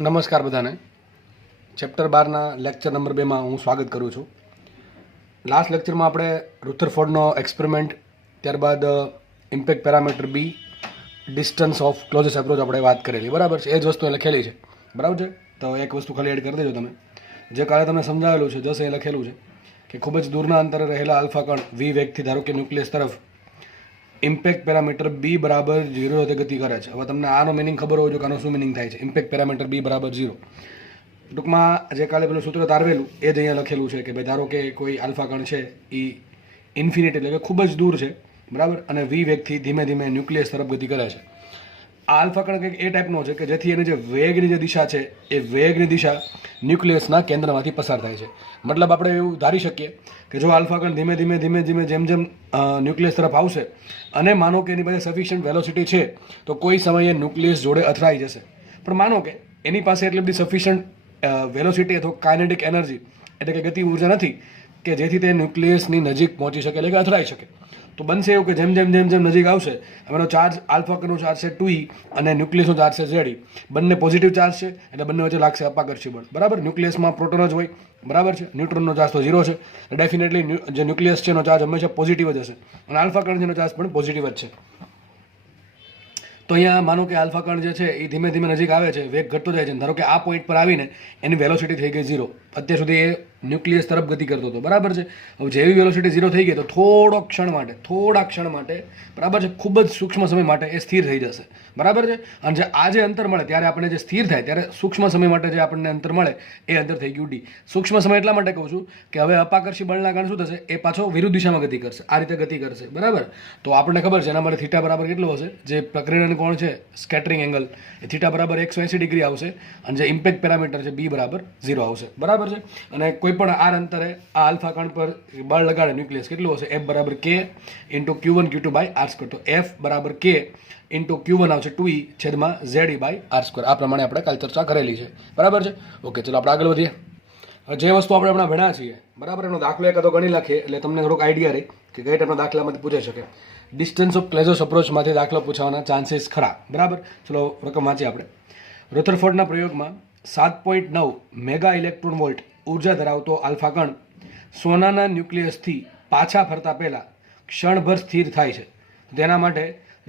નમસ્કાર બધાને. ચેપ્ટર 12ના લેક્ચર નંબર 2માં હું સ્વાગત કરું છું. લાસ્ટ લેક્ચરમાં આપણે રુથરફોર્ડનો એક્સપેરિમેન્ટ, ત્યારબાદ impact parameter B, distance of closest approach આપણે વાત કરેલી, બરાબર છે. એ જ વસ્તુ એ લખેલી છે, બરાબર છે. તો એક વસ્તુ ખાલી એડ કરી દેજો તમે. જે કાલે તમને સમજાવેલું છે જશે એ લખેલું છે કે ખૂબ જ દૂરના અંતરે રહેલા આલ્ફા કણ વી વેગથી ધારો કે ન્યુક્લિયસ તરફ ઇમ્પેક્ટ પેરામીટર બી બરાબર 0 સાથે ગતિ કરે છે. હવે તમને આનો મિનિંગ ખબર હોવો જોઈએ કે આનો શું મિનિંગ થાય છે. ઇમ્પેક્ટ પેરામીટર બી બરાબર 0. ટૂંકમાં જે કાલે પેલું સૂત્ર તારવેલું એ જ અહીંયા લખેલું છે કે ભાઈ ધારો કે કોઈ આલ્ફા કણ છે એ ઇન્ફિનિટ એટલે કે ખૂબ જ દૂર છે, બરાબર, અને વી વેગથી ધીમે ધીમે ન્યુક્લિયસ તરફ ગતિ કરે છે. આ આલ્ફા કણ કંઈક એ ટાઈપનો છે કે જેથી એની જે વેગની જે દિશા છે એ વેગની દિશા ન્યુક્લિયસના કેન્દ્રમાંથી પસાર થાય છે. મતલબ આપણે એવું ધારી શકીએ કે જો આલ્ફા કણ ધીમે ધીમે ધીમે ધીમે જેમ જેમ ન્યુક્લિયસ તરફ આવશે અને માનો કે એની પાસે સફિશિયન્ટ વેલોસિટી છે તો કોઈ સમયે ન્યુક્લિયસ જોડે અથડાઈ જશે. પણ માનો કે એની પાસે એટલી બધી સફિશિયન્ટ વેલોસિટી અથવા કાઇનેટિક એનર્જી એટલે કે ગતિ ઉર્જા નથી કે જેથી તે ન્યુક્લિયસની નજીક પહોંચી શકે એટલે કે અથડાઈ શકે. તો બનશે એવું કે જેમ જેમ જેમ જેમ નજીક આવશે એનો ચાર્જ આલ્ફા કણનો ચાર્જ છે 2e અને ન્યુક્લિયસનો ચાર્જ છે ze. બંને પોઝિટિવ ચાર્જ છે એટલે બંને વચ્ચે લાગશે અપાકર્ષી બળ, બરાબર. ન્યુક્લિયસમાં પ્રોટોન જ હોય, બરાબર છે. ન્યુટ્રોનનો ચાર્જ તો 0 છે. ડેફિનેટલી જે ન્યુક્લિયસ છે એનો ચાર્જ હંમેશા પોઝિટિવ જ હશે અને આલ્ફા કણ જેનો ચાર્જ પણ પોઝિટિવ જ છે. તો અહીંયા માનો કે આલ્ફા કણ જે છે એ ધીમે ધીમે નજીક આવે છે, વેગ ઘટતો જાય છે. ધારો કે આ પોઈન્ટ પર આવીને એની વેલોસિટી થઈ ગઈ 0. અત્યાર સુધી એ ન્યુક્લિયસ તરફ ગતિ કરતો હતો, બરાબર છે. હવે જેવી વેલોસિટી 0 થઈ ગઈ તો થોડા ક્ષણ માટે, બરાબર છે, ખૂબ જ સૂક્ષ્મ સમય માટે એ સ્થિર થઈ જશે, બરાબર છે. અને જે આ જે અંતર મળે ત્યારે આપણે જે સ્થિર થાય ત્યારે સૂક્ષ્મ સમય માટે જે આપણને અંતર મળે એ અંતર થઈ ગયું ડી. સૂક્ષ્મ સમય એટલા માટે કહું છું કે હવે અપાકર્ષી બળના કારણે શું થશે, એ પાછો વિરુદ્ધ દિશામાં ગતિ કરશે, આ રીતે ગતિ કરશે, બરાબર. તો આપણને ખબર છે એના માટે થીટા બરાબર કેટલો હશે, જે પ્રકીર્ણન કોણ છે સ્કેટરિંગ એંગલ એ થીટા બરાબર 180 ડિગ્રી આવશે અને જે ઇમ્પેક્ટ પેરામીટર છે બી બરાબર 0 આવશે, બરાબર છે. અને કોઈ પણ આર અંતરે આ આલ્ફા કણ પર બળ લગાડે ન્યુક્લિયસ કેટલું હશે, એફ બરાબર K into Q1 Q2 by R square. તો એફ બરાબર કે ઇન્ટુ Q1 આવશે 2e છેદમાં ZE બાય આર સ્ક્વેર. આ પ્રમાણે આપણે કાલ ચર્ચા કરેલી છે, બરાબર છે. ઓકે, ચલો આપણે આગળ વધીએ. જે વસ્તુ આપણે હમણાં ભણ્યા છીએ, બરાબર, એનો દાખલો એકાદો ગણી નાખીએ એટલે તમને થોડોક આઈડિયા રહી કે કઈ ટાઈપના દાખલામાંથી પૂછાઈ શકે. ડિસ્ટન્સ ઓફ ક્લોઝેસ્ટ અપ્રોચમાંથી દાખલો પૂછવાના ચાન્સીસ ખરા, બરાબર. ચલો રકમ વાંચીએ આપણે. રુથરફોર્ડના પ્રયોગમાં 7.9 મેગા ઇલેક્ટ્રોન વોલ્ટ ઉર્જા ધરાવતો આલ્ફા કણ સોનાના ન્યુક્લિયસથી પાછા ફરતા પહેલાં ક્ષણભર સ્થિર થાય છે. તેના માટે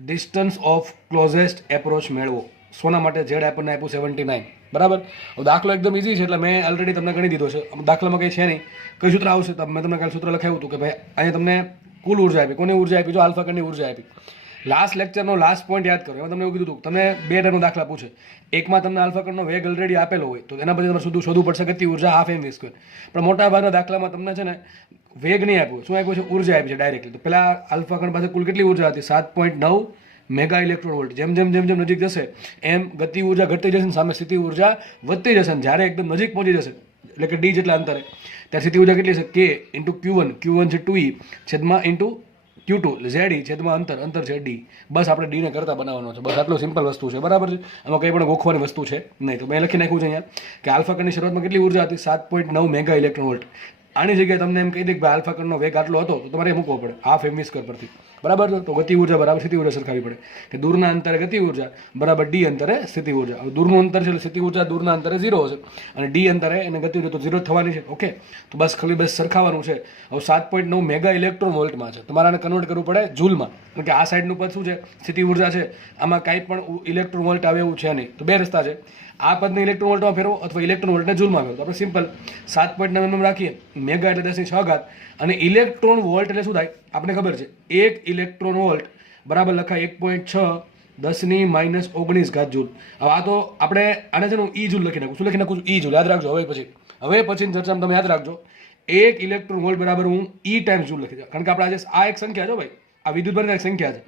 ડિસ્ટન્સ ઓફ ક્લોઝેસ્ટ એપ્રોચ મેળવો. સોના માટે ઝેડ આપણને આપ્યું 79, બરાબર. હવે દાખલો એકદમ ઇઝી છે એટલે મેં ઓલરેડી તમને ગણી દીધો છે. દાખલામાં કંઈ છે નહીં. કઈ સૂત્ર આવશે તો મેં તમને કાલે સૂત્ર લખાવ્યું હતું કે ભાઈ અહીંયા તમને કુલ ઉર્જા આપી. કોની ઉર્જા આપી? જો આલ્ફા કણની ઉર્જા આપી. લાસ્ટ લેક્ચરનો લાસ્ટ પોઈન્ટ યાદ કરો. એમાં તમને એવું કીધું હતું તમને 2 ટાઈપનો દાખલા પૂછે. એકમાં તમને આલ્ફા કણનો વેગ ઓલરેડી આપેલો હોય તો એના પછી તમારે શોધવું પડશે ગતિ ઉર્જા હાફ mv સ્ક્વેર. પણ મોટા ભાગના દાખલામાં તમને છે ને વેગ નહીં આપ્યું, શું આપ્યું છે? ઉર્જા આપી છે ડાયરેક્ટલી. તો પેલા આલ્ફા કણ પાસે કુલ કેટલી ઉર્જા હતી? 7.9 મેગા ઇલેક્ટ્રોન વોલ્ટ. જેમ જેમ જેમ જેમ નજીક જશે એમ ગતિ ઉર્જા ઘટતી જશે, સામે સ્થિતિ ઉર્જા વધતી જશે. અને જ્યારે એકદમ નજીક પહોંચી જશે એટલે કે ડી જેટલા અંતરે ત્યારે સ્થિતિ ઉર્જા કેટલી છે? કે ઇન્ટુ Q1 છે 2e છેદમાં ઇન્ટુ Q2 ZE છેદમાં અંતર છે ડી. બસ આપણે ડીને કરતા બનાવવાનો છે, બસ આટલું સિમ્પલ વસ્તુ છે, બરાબર છે. આમાં કંઈ પણ ગોખવાની વસ્તુ છે નહીં. તો મેં લખી નાખ્યું છે અહીંયા કે આલ્ફા કણની શરૂઆતમાં કેટલી ઉર્જા હતી? 7.9 મેગા ઇલેક્ટ્રોન વોલ્ટ. આની જગ્યાએ તમને એમ કહી દે કે ભાઈ આલ્ફા કણનો વેગ આટલો હતો તો તમારે મૂકવો પડે હાફ mv સ્ક્વેર પરથી, બરાબર છે. તો ગતિ ઉર્જા બરાબર સ્થિતિ ઉર્જા સરખાવી પડે કે દૂરના અંતરે ગતિ ઉર્જા બરાબર ડી અંતરે સ્થિતિ ઉર્જા. હવે દૂરનું અંતર છે એટલે સ્થિતિ ઉર્જા દૂરના અંતરે 0 હશે અને ડી અંતરે એને ગતિ ઉર્જા તો 0 થવાની છે. ઓકે, તો બસ ખાલી બસ સરખાવવાનું છે. હવે 7.9 મેગા ઇલેક્ટ્રોન વોલ્ટમાં છે, તમારે કન્વર્ટ કરવું પડે જૂલમાં. કારણ કે આ સાઈડનું પદ શું છે? સ્થિતિ ઉર્જા છે. આમાં કાંઈ પણ ઇલેક્ટ્રોન વોલ્ટ આવે એવું છે નહીં. તો 2 રસ્તા છે. આ પદને ઇલેક્ટ્રોન વોલ્ટમાં ફેરવો અથવા ઇલેક્ટ્રોન વોલ્ટને જૂલમાં ફેરવો. તો આપણે સિમ્પલ 7.9 mm રાખીએ. મેગા એટલે 10⁶ અને ઇલેક્ટ્રોન વોલ્ટ એટલે શું થાય આપણે ખબર છે? 1 ઇલેક્ટ્રોન વોલ્ટ બરાબર લખાય 1.6 10⁻⁹ જૂલ. હવે આ તો આપણે આને છે ને ઈ જૂલ લખી નાખું. શું લખી નાખું? ઈ જૂલ. યાદ રાખજો. હવે પછીની ચર્ચામાં તમે યાદ રાખજો 1 ઇલેક્ટ્રોન વોલ્ટ બરાબર હું ઈ ટાઈમ્સ જૂલ લખી દઉં. કારણ કે આપણે આ એક સંખ્યા છે ભાઈ, આ વિદ્યુતભારની એક સંખ્યા છે.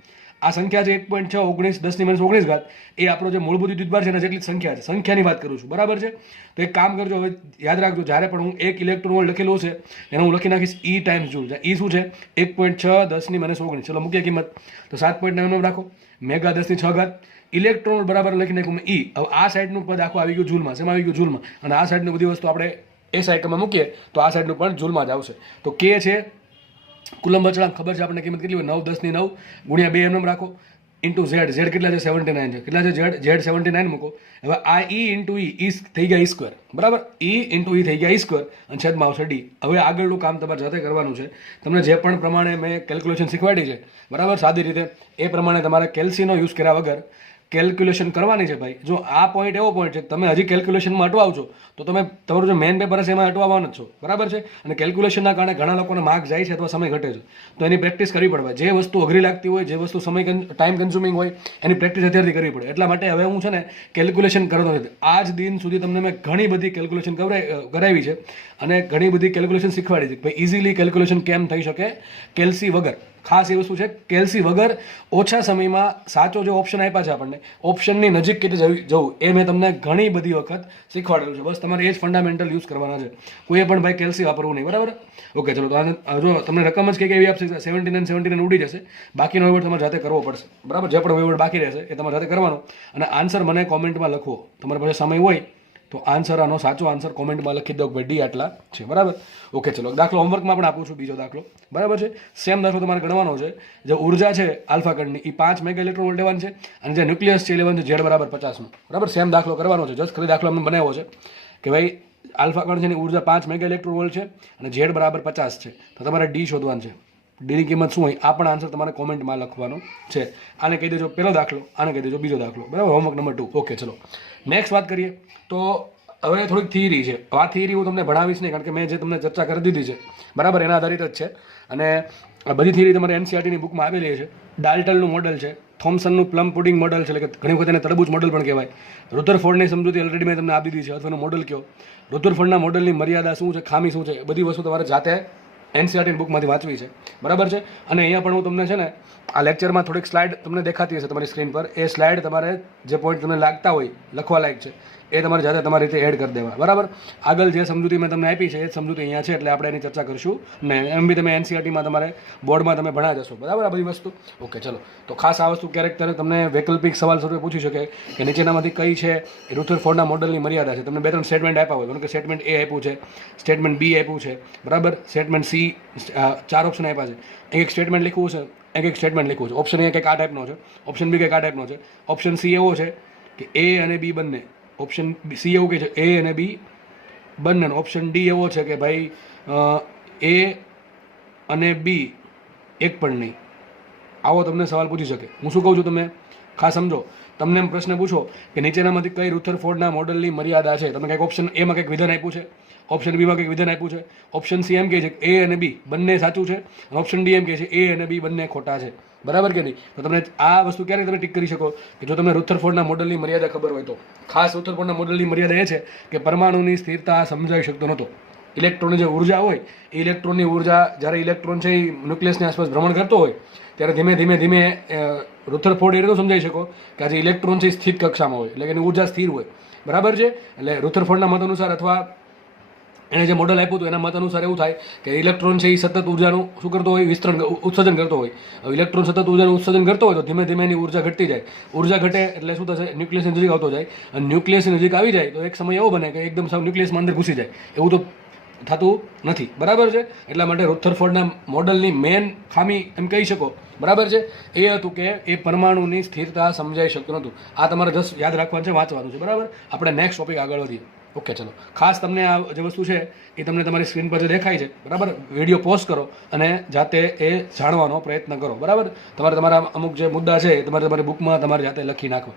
આ સંખ્યા છે 1.6 10⁻⁹ એ આપણો જે મૂળભૂત વિદ્યુતભાર છે એના જેટલી સંખ્યા છે. સંખ્યાની વાત કરું છું, બરાબર છે. તો એક કામ કરજો, હવે યાદ રાખજો જ્યારે પણ હું 1 ઇલેક્ટ્રોન વોલ્ટ લખેલું છે એને હું લખી નાખીશ ઈ ટાઈમ્સ જૂલ. ઈ શું છે? 1.6 10⁻⁹. ચલો મૂકીએ કિંમત. તો 7.9 mm રાખો. મેગા 10⁶ ઇલેક્ટ્રોન વોલ્ટ બરાબર લખી નાખ્યું મેં ઈ. હવે આ સાઈડનું પદ આખું આવી ગયું જૂલમાં. શેમાં આવી ગયું? જૂલમાં. અને આ સાઈડની બધી વસ્તુ આપણે એ સાયકલમાં મૂકીએ તો આ સાઈડનું પણ જૂલમાં જ આવશે. તો કે છે કુલંબ અચળાંક ખબર છે આપણને કિંમત કેટલી હોય? 9 10⁹ ગુણ્યા 2 mm રાખો. ઇન્ટુ ઝેડ કેટલા છે 79 છે. કેટલા છે ઝેડ 79 મૂકો. હવે આ ઈ ઇન્ટુ ઈ થઈ ગયા ઈ સ્ક્વેર, બરાબર. ઈ ઇન્ટુ ઈ થઈ ગયા ઈ સ્ક્વેર અને છેદમાં આવશે ડી. હવે આગળનું કામ તમારે જાતે કરવાનું છે. તમને જે પણ પ્રમાણે મેં કેલ્ક્યુલેશન શીખવાડી છે, બરાબર, સાદી રીતે એ પ્રમાણે તમારે કેલ્સીનો યુઝ કર્યા વગર કેલ્ક્યુલેશન કરવાની છે ભાઈ. જો આ પોઈન્ટ એવો પોઈન્ટ છે કે તમે હજી કેલ્ક્યુલેશનમાં અટવાવજો તો તમે તમારું જે મેઇન પેપર હશે એમાં અટવાવાના જ છો, બરાબર છે. અને કેલ્ક્યુલેશનના કારણે ઘણા લોકોને માર્ક જાય છે અથવા સમય ઘટે છે. તો એની પ્રેક્ટિસ કરવી પડે. જે વસ્તુ અઘરી લાગતી હોય, જે વસ્તુ સમય ટાઈમ કન્ઝ્યુમિંગ હોય, એની પ્રેક્ટિસ અત્યારથી કરવી પડે. એટલા માટે હવે હું છે ને કેલ્ક્યુલેશન કરતો નથી. આજ દિન સુધી તમને મેં ઘણી બધી કેલ્ક્યુલેશન કરાવી છે અને ઘણી બધી કેલ્ક્યુલેશન શીખવાડી છે. ભાઈ ઇઝીલી કેલ્ક્યુલેશન કેમ થઈ શકે કેલ્સી વગર. ખાસ એ વસ્તુ છે કેલ્સી વગર ઓછા સમયમાં સાચો જે ઓપ્શન આપ્યા છે આપણને, ઓપ્શનની નજીક કેટલી જવું, એ મેં તમને ઘણી બધી વખત શીખવાડેલું છે. બસ તમારે એ જ ફંડામેન્ટલ યુઝ કરવાના છે. કોઈએ પણ ભાઈ કેલ્સી વાપરવું નહીં, બરાબર. ઓકે, ચલો. તો જો તમને રકમ જ કંઈક એવી આપશે 79 ઉડી જશે. બાકીનો વહીવટ તમારે જાતે કરવો પડશે, બરાબર. જે પણ વહીવટ બાકી રહેશે એ તમારે જાતે કરવાનો. અને આન્સર મને કોમેન્ટમાં લખવો. તમારે પાસે સમય હોય તો આન્સર, આનો સાચો આન્સર કોમેન્ટમાં લખી દો કે ભાઈ ડી આટલા છે, બરાબર. ઓકે, ચલો. દાખલો હોમવર્કમાં પણ આપું છું, બીજો દાખલો, બરાબર છે. સેમ દાખલો તમારે ગણવાનો છે. જે ઉર્જા છે આલ્ફા કણની એ 5 મેગા ઇલેક્ટ્રોન વોલ્ટ લેવાની છે અને જે ન્યુક્લિયસ છે એ લેવાનું છે ઝેડ બરાબર 50નું, બરાબર. સેમ દાખલો કરવાનો છે. જસ્ટ ખાલી દાખલો અમે બનાવ્યો છે કે ભાઈ આલ્ફા કણ છે એની ઉર્જા 5 મેગા ઇલેક્ટ્રોન વોલ્ટ છે અને ઝેડ બરાબર 50 છે. તો તમારે ડી શોધવાનું છે. ડીની કિંમત શું હોય આ પણ આન્સર તમારે કોમેન્ટમાં લખવાનો છે. આને કહી દેજો પહેલો દાખલો, આને કહી દેજો બીજો દાખલો, બરાબર. Homework number 2. ઓકે, ચલો. નેક્સ્ટ વાત કરીએ તો હવે થોડીક થિયરી છે. આ થિયરી હું તમને ભણાવીશ નહીં, કારણ કે મેં જે તમને ચર્ચા કરી દીધી છે, બરાબર, એના આધારિત જ છે. અને આ બધી થિયરી તમારે એનસીઆરટીની બુકમાં આવેલી છે. ડાલ્ટનનું મોડલ છે, થોમ્સનનું પ્લમ પુડિંગ મોડલ છે, એટલે કે ઘણી વખત એને તરબૂચ મોડલ પણ કહેવાય. રુધરફોર્ડની સમજૂતી ઓલરેડી મેં તમને આપી દીધી છે, અથવા એનો મોડલ કયો, રુધરફોર્ડના મોડલની મર્યાદા શું છે, ખામી શું છે, બધી વસ્તુ તમારે જાતે એનસીઆરટી બુકમાંથી વાંચવી છે, બરાબર છે. અને અહીંયા પણ હું તમને છે ને આ લેક્ચરમાં થોડીક સ્લાઇડ તમને દેખાતી હશે તમારી સ્ક્રીન પર. એ સ્લાઇડ તમારે જે પોઈન્ટ તમને લાગતા હોય લખવા લાયક છે એ તમારે જાતે તમારી રીતે એડ કરી દેવા, બરાબર. આગળ જે સમજૂતી મેં તમને આપી છે એ જ સમજૂતી અહીંયા છે, એટલે આપણે એની ચર્ચા કરીશું ને. એમ બી તમે એનસીઆરટીમાં તમારે બોર્ડમાં તમે ભણા જશો, બરાબર, આ બધી વસ્તુ. ઓકે, ચલો. તો ખાસ આ વસ્તુ ક્યારેક તમને વૈકલ્પિક સવાલ સ્વરૂપે પૂછી શકે કે નીચેનામાંથી કઈ છે એ રુથરફોર્ડના મોડલની મર્યાદા છે. તમને 2-3 સ્ટેટમેન્ટ આપ્યા હોય, કે સ્ટેટમેન્ટ એ આપ્યું છે, સ્ટેટમેન્ટ બી આપ્યું છે, બરાબર, સ્ટેટમેન્ટ સી, 4 ઓપ્શન આપ્યા છે. એક સ્ટેટમેન્ટ લખવું છે, એક સ્ટેટમેન્ટ લખવું છે. ઓપ્શન એ કંઈક આ ટાઈપનો છે, ઓપ્શન બી કંઈક આ ટાઈપનો છે. ઓપ્શન સી એવો છે કે એ અને બી બંને, ઓપ્શન સી એવું કહે છે એ અને બી બંને. ઓપ્શન ડી એવો છે કે ભાઈ એ અને બી એક પણ નહીં. આવો તમને સવાલ પૂછી શકે. હું શું કહું છું તમે ખાસ સમજો. તમને એમ પ્રશ્ન પૂછો કે નીચેનામાંથી કઈ રુથરફોર્ડના મોડલની મર્યાદા છે. તમે કંઈક ઓપ્શન એમાં કંઈક વિધાન આપ્યું છે, ઓપ્શન બીમાં કંઈક વિધાન આપ્યું છે. ઓપ્શન સી એમ કહે છે કે એ અને બી બંને સાચું છે અને ઓપ્શન ડી એમ કહે છે એ અને બી બંને ખોટા છે, બરાબર કે નહીં. તો તમને આ વસ્તુ ક્યારે તમે ટીક કરી શકો કે જો તમને રુથરફોર્ડના મોડલની મર્યાદા ખબર હોય તો. ખાસ રુથરફોર્ડના મોડલની મર્યાદા એ છે કે પરમાણુની સ્થિરતા સમજાવી શકતો નહોતો. ઇલેક્ટ્રોનની જે ઉર્જા હોય એ ઇલેક્ટ્રોનની ઉર્જા જ્યારે ઇલેક્ટ્રોન છે એ ન્યુક્લિયસની આસપાસ ભ્રમણ કરતો હોય ત્યારે ધીમે ધીમે રુથરફોર્ડ એ તો સમજાવી શકો કે આજે ઇલેક્ટ્રોન છે સ્થિત કક્ષામાં હોય, એટલે કે એની ઉર્જા સ્થિર હોય, બરાબર છે. એટલે રુથરફોર્ડના મત અનુસાર અથવા એને જે મોડલ આપ્યું હતું એના મત અનુસાર એવું થાય કે ઇલેક્ટ્રોન છે એ સતત ઉર્જાનું શું કરતો હોય, ઉત્સર્જન કરતો હોય. ઇલેક્ટ્રોન સતત ઉર્જાનું ઉત્સર્જન કરતો હોય તો ધીમે ધીમે એની ઉર્જા ઘટતી જાય. ઉર્જા ઘટે એટલે શું થશે, ન્યુક્લિયસની નજીક આવતો જાય. અને ન્યુક્લિયસની નજીક આવી જાય તો એક સમય એવો બને કે એકદમ સાવ ન્યુક્લિયસમાં અંદર ઘૂસી જાય. એવું તો થતું નથી, બરાબર છે. એટલા માટે રુથરફોર્ડના મોડલની મેન ખામી એમ કહી શકો, બરાબર છે, એ હતું કે એ પરમાણુની સ્થિરતા સમજાઈ શકતું નહોતું. આ તમારે જસ્ટ યાદ રાખવાનું છે, વાંચવાનું છે, બરાબર. આપણે નેક્સ્ટ ટોપિક આગળ વધીએ. ઓકે, ચલો. ખાસ તમને આ જે વસ્તુ છે એ તમને તમારી સ્ક્રીન પર જે દેખાય છે, બરાબર, વિડીયો પોઝ કરો અને જાતે એ જાણવાનો પ્રયત્ન કરો, બરાબર. તમારા અમુક જે મુદ્દા છે એ તમારી બુકમાં તમારે જાતે લખી નાખો.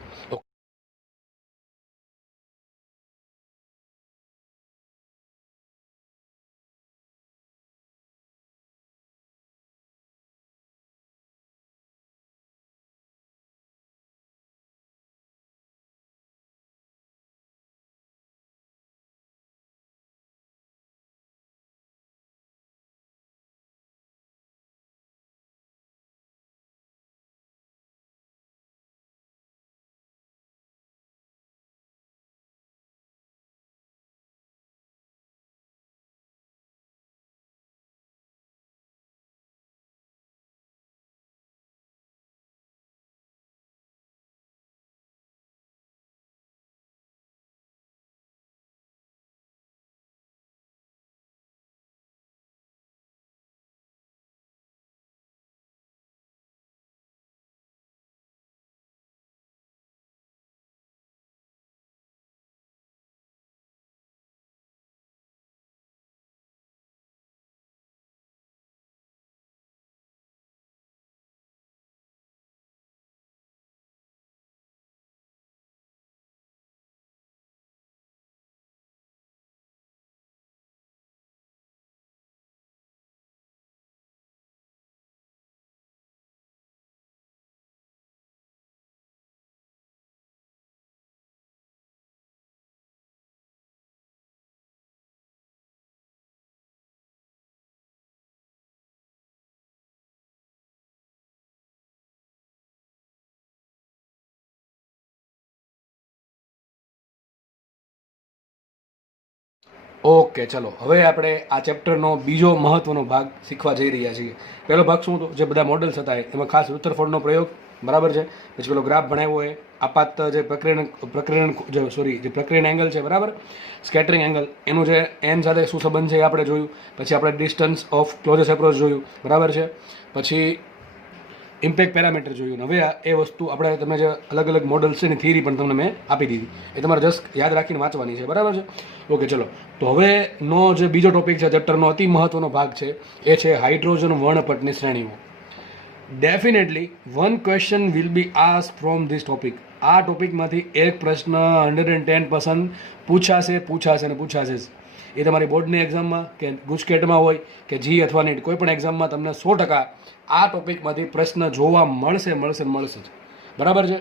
ઓકે, ચલો હવે આપણે આ ચેપ્ટરનો બીજો મહત્વનો ભાગ શીખવા જઈ રહ્યા છીએ. પહેલો ભાગ શું હતો? જે બધા મોડલ્સ હતા એમાં ખાસ રુથરફોર્ડનો પ્રયોગ, બરાબર છે. પછી પેલો ગ્રાફ ભણાવ્યો હોય, આપાત જે પ્રક્રિયણ એંગલ છે, બરાબર, સ્કેટરિંગ એંગલ, એનું જે એન સાથે શું સંબંધ છે એ આપણે જોયું. પછી આપણે ડિસ્ટન્સ ઓફ ક્લોઝેસ્ટ એપ્રોચ જોયું, બરાબર છે. પછી ઇમ્પેક્ટ પેરામીટર જોયું. હવે એ વસ્તુ આપણે તમે જે અલગ અલગ મોડલ્સ છે એની થિયરી પણ તમને મેં આપી દીધી, એ તમારે જસ્ટ યાદ રાખીને વાંચવાની છે, બરાબર છે. ઓકે, ચલો તો હવેનો જે બીજો ટોપિક છે ચેપ્ટરનો અતિ મહત્વનો ભાગ છે એ છે હાઇડ્રોજન વર્ણપટની શ્રેણીઓ. Definitely one question will be ask from this topic. આ ટોપિકમાંથી એક પ્રશ્ન 110% પૂછાશે જ. એ તમારી બોર્ડની એક્ઝામમાં કે ગુજકેટમાં હોય કે જી અથવા નીટ કોઈ પણ એક્ઝામમાં તમને 100% આ ટોપિકમાંથી પ્રશ્ન જોવા મળશે જ, બરાબર છે.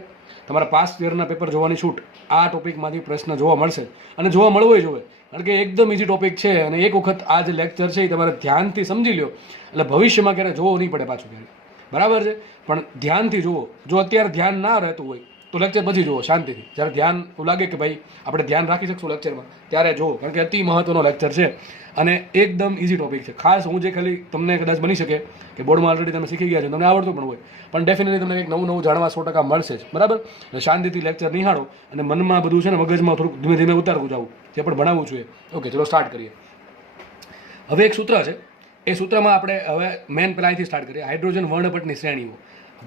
તમારા પાસ્ટ યરના પેપર જોવાની છૂટ, આ ટોપિકમાંથી પ્રશ્ન જોવા મળશે અને જોવા મળવો જોઈએ, કારણ કે એકદમ ઇઝી ટોપિક છે અને એક વખત આ જે લેક્ચર છે એ તમારે ધ્યાનથી સમજી લો એટલે ભવિષ્યમાં ક્યારે જોવો નહીં પડે પાછું ક્યારે, બરાબર છે. પણ ધ્યાનથી જુઓ. જો અત્યારે ધ્યાન ના રહેતું હોય તો લેક્ચર પછી જુઓ શાંતિથી. જ્યારે ધ્યાન એવું લાગે કે ભાઈ આપણે ધ્યાન રાખી શકશું લેક્ચરમાં ત્યારે જુઓ, કારણ કે અતિ મહત્વનો લેક્ચર છે અને એકદમ ઇઝી ટોપિક છે. ખાસ હું જે ખાલી તમને કદાચ બની શકે કે બોર્ડમાં ઓલરેડી તમે શીખી ગયા છો, તમને આવડતું પણ હોય, પણ ડેફિનેટલી તમને કંઈક નવું જાણવા 100% મળશે જ, બરાબર. એટલે શાંતિથી લેક્ચર નિહાળો અને મનમાં બધું છે ને મગજમાં થોડુંક ધીમે ધીમે ઉતારવું જાવું, જે પણ ભણાવવું જોઈએ. ઓકે, ચલો સ્ટાર્ટ કરીએ. હવે એક સૂત્ર છે, એ સૂત્રમાં આપણે હવે મેન પહેલાં અહીંથી સ્ટાર્ટ કરીએ. હાઇડ્રોજન વર્ણપટની શ્રેણીઓ.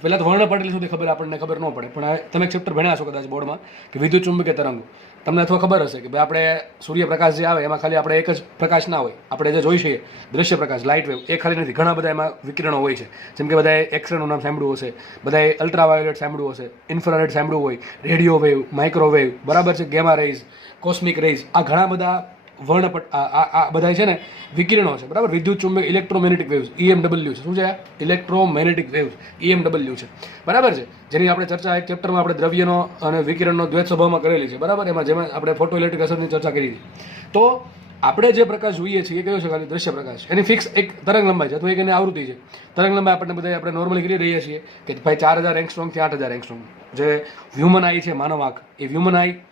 પહેલાં તો વર્ણપટ એટલે શું તે આપણને ખબર ન પડે, પણ તમે એક ચેપ્ટર ભણ્યા છો કદાચ બોર્ડમાં કે વિદ્યુત ચુંબકીય તરંગો. તમને અથવા ખબર હશે કે ભાઈ આપણે સૂર્યપ્રકાશ જે આવે એમાં ખાલી આપણે એક જ પ્રકાશ ના હોય. આપણે જે જોઈ છીએ દ્રશ્ય પ્રકાશ, લાઇટ વેવ, એ ખાલી નથી, ઘણા બધા એમાં વિકિરણો હોય છે. જેમ કે બધાએ એક્સરેનું નામ સાંભળ્યું હશે, બધાએ અલ્ટ્રાવાયોલેટ સાંભળ્યું હશે, ઇન્ફ્રારેડ સાંભળ્યું હોય, રેડિયો વેવ, માઇક્રોવેવ, બરાબર છે, ગેમા રેઝ, કોસ્મિક રેઝ, આ ઘણા બધા વર્ણપટ આ બધા છે ને વિકિરણો છે, બરાબર. વિદ્યુત ચુંબક ઇલેક્ટ્રોમેગ્નેટિક વેવ્સ, EMW છે. શું છે? ઇલેક્ટ્રોમેગ્નેટિક વેવ્સ, EMW છે, બરાબર છે. જેની આપણે ચર્ચા એક ચેપ્ટરમાં આપણે દ્રવ્યનો અને વિકિરણનો દ્વૈત સ્વભાવમાં કરેલી છે, બરાબર. એમાં જેમાં આપણે ફોટો ઇલેક્ટ્રિક અસરની ચર્ચા કરી હતી. તો આપણે જે પ્રકાશ જોઈએ છીએ એ કયો છે? ખાલી દ્રશ્ય પ્રકાશ. એની ફિક્સ એક તરંગ લંબાઈ છે અથવા એક એની આવૃત્તિ છે. તરંગ લંબાઈ આપણને બધા આપણે નોર્મલી કરી રહીએ છીએ કે ભાઈ 4000 એંગસ્ટ્રોમથી 8000 એંગસ્ટ્રોમ. જે હ્યુમન આઈ છે, માનવ આંખ, એ હ્યુમન આઈ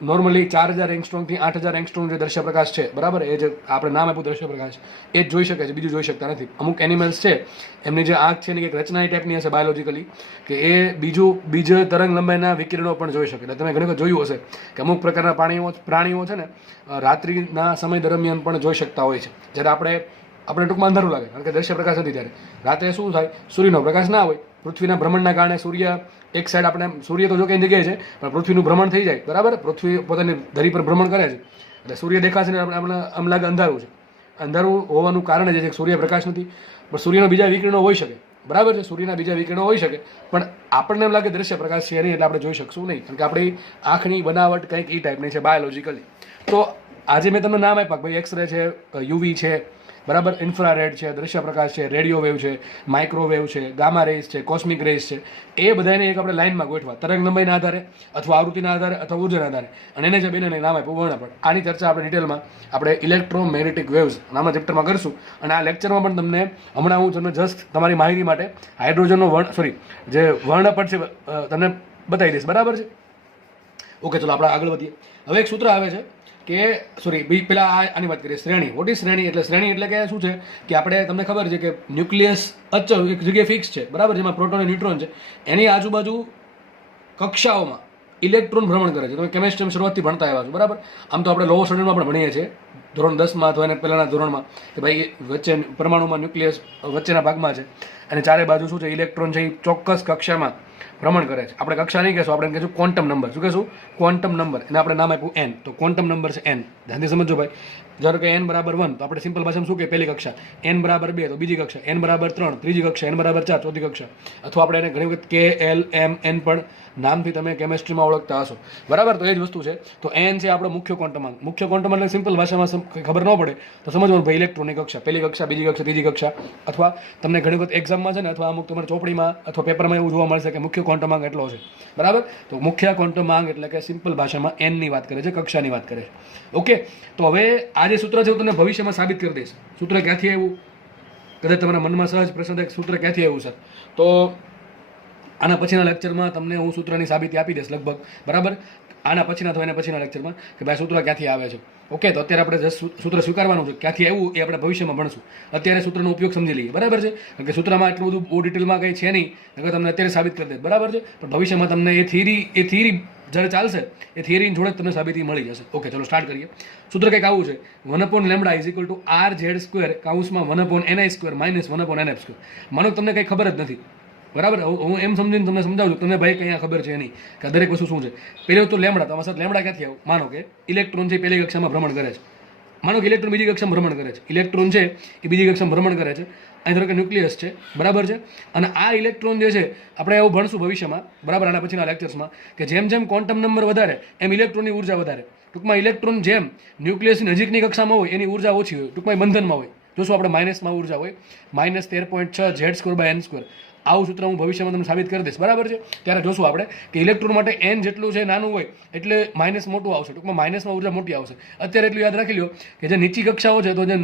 નોર્મલી 4000 એંગસ્ટ્રોમથી 8000 એંગસ્ટ્રોમ જે દ્રશ્ય પ્રકાશ છે, બરાબર, એ જે આપણે નામ આપ્યું દ્રશ્ય પ્રકાશ, એ જ જોઈ શકે છે, બીજું જોઈ શકતા નથી. અમુક એનિમલ્સ છે એમની જે આંખ છે એની એક રચના એ ટાઈપની હશે બાયોલોજીકલી કે એ બીજ તરંગ લંબાઈના વિકિરણો પણ જોઈ શકે. એટલે તમે ઘણી વખત જોયું હશે કે અમુક પ્રકારના પ્રાણીઓ છે ને રાત્રિના સમય દરમિયાન પણ જોઈ શકતા હોય છે. જ્યારે આપણે ટૂંકમાં અંધારું લાગે કારણ કે દ્રશ્ય પ્રકાશ નથી, ત્યારે રાત્રે શું થાય? સૂર્યનો પ્રકાશ ના હોય, પૃથ્વીના ભ્રમણના કારણે સૂર્ય એક સાઈડ, આપણે સૂર્ય તો જો કે જગ્યાએ છે પણ પૃથ્વીનું ભ્રમણ થઈ જાય, બરાબર. પૃથ્વી પોતાની ધરી પર ભ્રમણ કરે છે એટલે સૂર્ય દેખાશે ને આપણે આમ લાગે અંધારું છે. અંધારું હોવાનું કારણ જે છે સૂર્ય પ્રકાશ નથી, પણ સૂર્યનો બીજા વિકિરણો હોઈ શકે, બરાબર છે. સૂર્યના બીજા વિકિરણો હોઈ શકે પણ આપણને એમ લાગે દ્રશ્ય પ્રકાશ છે નહીં એટલે આપણે જોઈ શકશું નહીં, કારણ કે આપણી આંખની બનાવટ કંઈક એ ટાઈપની છે બાયોલોજીકલી. તો આજે મેં તમને નામ આપ્યા ભાઈ એક્સરે છે, યુવી છે, બરાબર, ઇન્ફ્રારેડ છે, દ્રશ્ય પ્રકાશ છે, રેડિયો વેવ છે, માઇક્રોવેવ છે, ગામા રેઝ છે, કોસ્મિક રેઝ છે. એ બધાને એક આપણે લાઇનમાં ગોઠવા, તરંગ લંબાઈના આધારે અથવા આવૃત્તિના આધારે અથવા ઉર્જાના આધારે, અને એને જે બેને નામ આપ્યું વર્ણપટ. આની ચર્ચા આપણે ડિટેલમાં આપણે ઇલેક્ટ્રોમેગ્નેટિક વેવ્સ નામના ચેપ્ટરમાં કરશું. અને આ લેક્ચરમાં પણ તમને હમણાં હું તમને જસ્ટ તમારી માહિતી માટે હાઇડ્રોજનનો જે વર્ણપટ છે તમને બતાવી દઈશ, બરાબર છે. ઓકે, ચલો આપણે આગળ વધીએ. હવે એક સૂત્ર આવે છે કે પેલા આની વાત કરીએ, શ્રેણી. વોટ ઇઝ શ્રેણી? એટલે શ્રેણી એટલે કે શું છે કે આપણે, તમને ખબર છે કે ન્યુક્લિયસ અચળ એક જગ્યાએ ફિક્સ છે, બરાબર, જેમાં પ્રોટોન અને ન્યુટ્રોન છે, એની આજુબાજુ કક્ષાઓમાં ઇલેક્ટ્રોન ભ્રમણ કરે છે. તમે કેમેસ્ટ્રીમાં શરૂઆતથી ભણતા આવ્યા છો, બરાબર. આમ તો આપણે લોઅર સ્ટુડન્ટમાં પણ ભણીએ છીએ, ધોરણ 10માં અથવા એને પહેલાના ધોરણમાં, કે ભાઈ વચ્ચે પરમાણુમાં ન્યુક્લિયસ વચ્ચેના ભાગમાં છે અને ચારે બાજુ શું છે ઇલેક્ટ્રોન છે એ ચોક્કસ કક્ષામાં ભ્રમણ કરે છે. આપણે કક્ષા નહીં કહેશું, આપણે કહીશું ક્વોન્ટમ નંબર. શું કહેશું? Quantum number. એને આપણે નામ આપ્યું n. તો ક્વોન્ટમ નંબર છે n. ધ્યાનથી સમજો ભાઈ. ધારો કે n બરાબર 1 તો આપણે સિમ્પલ ભાષામાં શું કહે? પહેલી કક્ષા. n બરાબર 2 તો બીજી કક્ષા. n બરાબર 3 ત્રીજી કક્ષા. n બરાબર 4 ચોથી કક્ષા. અથવા આપણે એને ઘણી વખત k, l, m, n પણ નામથી તમે કેમેસ્ટ્રીમાં ઓળખતા હશો, બરાબર. તો એ જ વસ્તુ છે. તો n છે આપણો મુખ્ય ક્વોન્ટમ. મુખ્ય ક્વોન્ટમ એટલે સિમ્પલ ભાષામાં ખબર ન પડે તો સમજવાનું ભાઈ ઇલેક્ટ્રોનની કક્ષા, પહેલી કક્ષા, બીજી કક્ષા, ત્રીજી કક્ષા. અથવા તમને ઘણી વખત એક્ઝામમાં છે ને અથવા અમુક તમારી ચોપડીમાં અથવા પેપરમાં એવું જોવા મળશે કે મુખ્ય ક્વોન્ટમ એટલો છે, બરાબર. તો મુખ્ય ક્વોન્ટમ એટલે કે સિમ્પલ ભાષામાં n ની વાત કરે છે, કક્ષાની વાત કરે છે. ઓકે, તો હવે આ જે સૂત્ર છે હું તમને ભવિષ્યમાં સાબિત કરી દઈશ. સૂત્ર ક્યાંથી આવ્યું? કદાચ તમારા મનમાં સહજ પ્રશ્ન થાય સૂત્ર ક્યાંથી આવ્યું સર, તો આના પછીના લેક્ચરમાં તમને હું સૂત્રની સાબિતી આપી દઈશ લગભગ, બરાબર. આના પછીના અથવા એના પછીના લેક્ચરમાં કે ભાઈ સૂત્ર ક્યાંથી આવે છે. ઓકે, તો અત્યારે આપણે જસ્ટ સૂત્ર સ્વીકારવાનું છે, ક્યાંથી આવ્યું એ આપણે ભવિષ્યમાં ભણશું. અત્યારે સૂત્રનો ઉપયોગ સમજી લઈએ, બરાબર છે. કારણ કે સૂત્રમાં એટલું બધું બહુ ડિટેલમાં કંઈ છે નહીં, નકર તમને અત્યારે સાબિત કરી દે, બરાબર છે. પણ ભવિષ્યમાં તમને એ થિયરી જ્યારે ચાલશે એ થિયરીની જોડે તમને સાબિતી મળી જશે. ઓકે, ચલો સ્ટાર્ટ કરીએ. સૂત્ર કંઈક આવું છે, 1/λ ઇઝ ઇક્વલ ટુ RZ² કૌંસમાં 1/Ni² માઇનસ 1/Nf². માનો તમને કંઈ ખબર જ નથી, બરાબર. હું એમ સમજીને તમને સમજાવું છું, તમને ભાઈ કંઈ ખબર છે નહીં કે દરેક વસ્તુ શું છે. પહેલી વસ્તુ લેમડા, તો આમાં લેમડા ક્યાંથી આવું? માનો કે ઇલેક્ટ્રોન છે પહેલી કક્ષામાં ભ્રમણ કરે છે, માનો કે ઇલેક્ટ્રોન બીજી કક્ષામાં ભ્રમણ કરે છે, ઇલેક્ટ્રોન છે એ બીજી કક્ષામાં ભ્રમણ કરે છે, અહીં ધારો કે ન્યુક્લિયસ છે, બરાબર છે. અને આ ઇલેક્ટ્રોન જે છે આપણે એવું ભણશું ભવિષ્યમાં, બરાબર, આના પછીના લેક્ચર્સમાં, કે જેમ જેમ ક્વોન્ટમ નંબર વધારે એમ ઇલેક્ટ્રોનની ઉર્જા વધારે. ટૂંકમાં ઇલેક્ટ્રોન જેમ ન્યુક્લિયસની નજીકની કક્ષામાં હોય એની ઉર્જા ઓછી હોય, ટૂંકમાં બંધનમાં હોય. જોશું આપણે માઇનસમાં ઉર્જા હોય, -13.6 Z²/n². આવું સૂત્ર હું ભવિષ્યમાં તમને સાબિત કરી દઈશ, બરાબર છે. ત્યારે જોશું આપણે કે ઇલેક્ટ્રોન માટે n જેટલું છે નાનું હોય એટલે માઇનસ મોટું આવશે, ટૂંકમાં માઇનસમાં ઉર્જા મોટી આવશે. અત્યારે એટલું યાદ રાખી લો કે જે નીચી કક્ષાઓ છે તો જે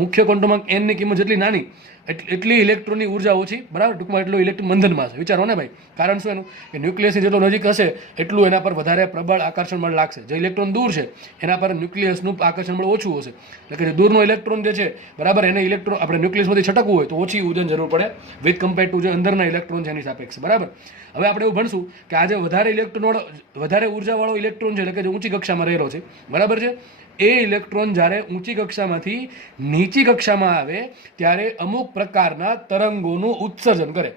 મુખ્ય ક્વોન્ટમમાં n ની કિંમત જેટલી નાની એટલી ઇલેક્ટ્રોનની ઉર્જા ઓછી, બરાબર. ટૂંકમાં એટલું ઇલેક્ટ્રોન બંધનમાં છે. વિચારો ને ભાઈ, કારણ શું એનું? કે ન્યુક્લિયસની જેટલો નજીક હશે એટલું એના પર વધારે પ્રબળ આકર્ષણ બળ લાગશે. જે ઇલેક્ટ્રોન દૂર છે એના પર ન્યુક્લિયસનું આકર્ષણ બળ ઓછું હશે. એટલે કે જે દૂરનો ઇલેક્ટ્રોન જે છે, બરાબર, એને ઇલેક્ટ્રોન આપણે ન્યુક્લિયસમાંથી છટકવું હોય તો ઓછી ઉર્જાની જરૂર પડે વિથ કમ્પેર ટુ જે અંદરના ઇલેક્ટ્રોન છે એની સાપેક્ષે, બરાબર. હવે આપણે એવું ભણશું કે આજે વધારે ઇલેક્ટ્રોન વધારે ઉર્જાવાળો ઇલેક્ટ્રોન છે, એટલે કે જે ઊંચી કક્ષામાં રહેલો છે, બરાબર છે, એ ઇલેક્ટ્રોન જ્યારે ઊંચી કક્ષામાંથી નીચી કક્ષામાં આવે ત્યારે અમુક પ્રકારના તરંગોનું ઉત્સર્જન કરે.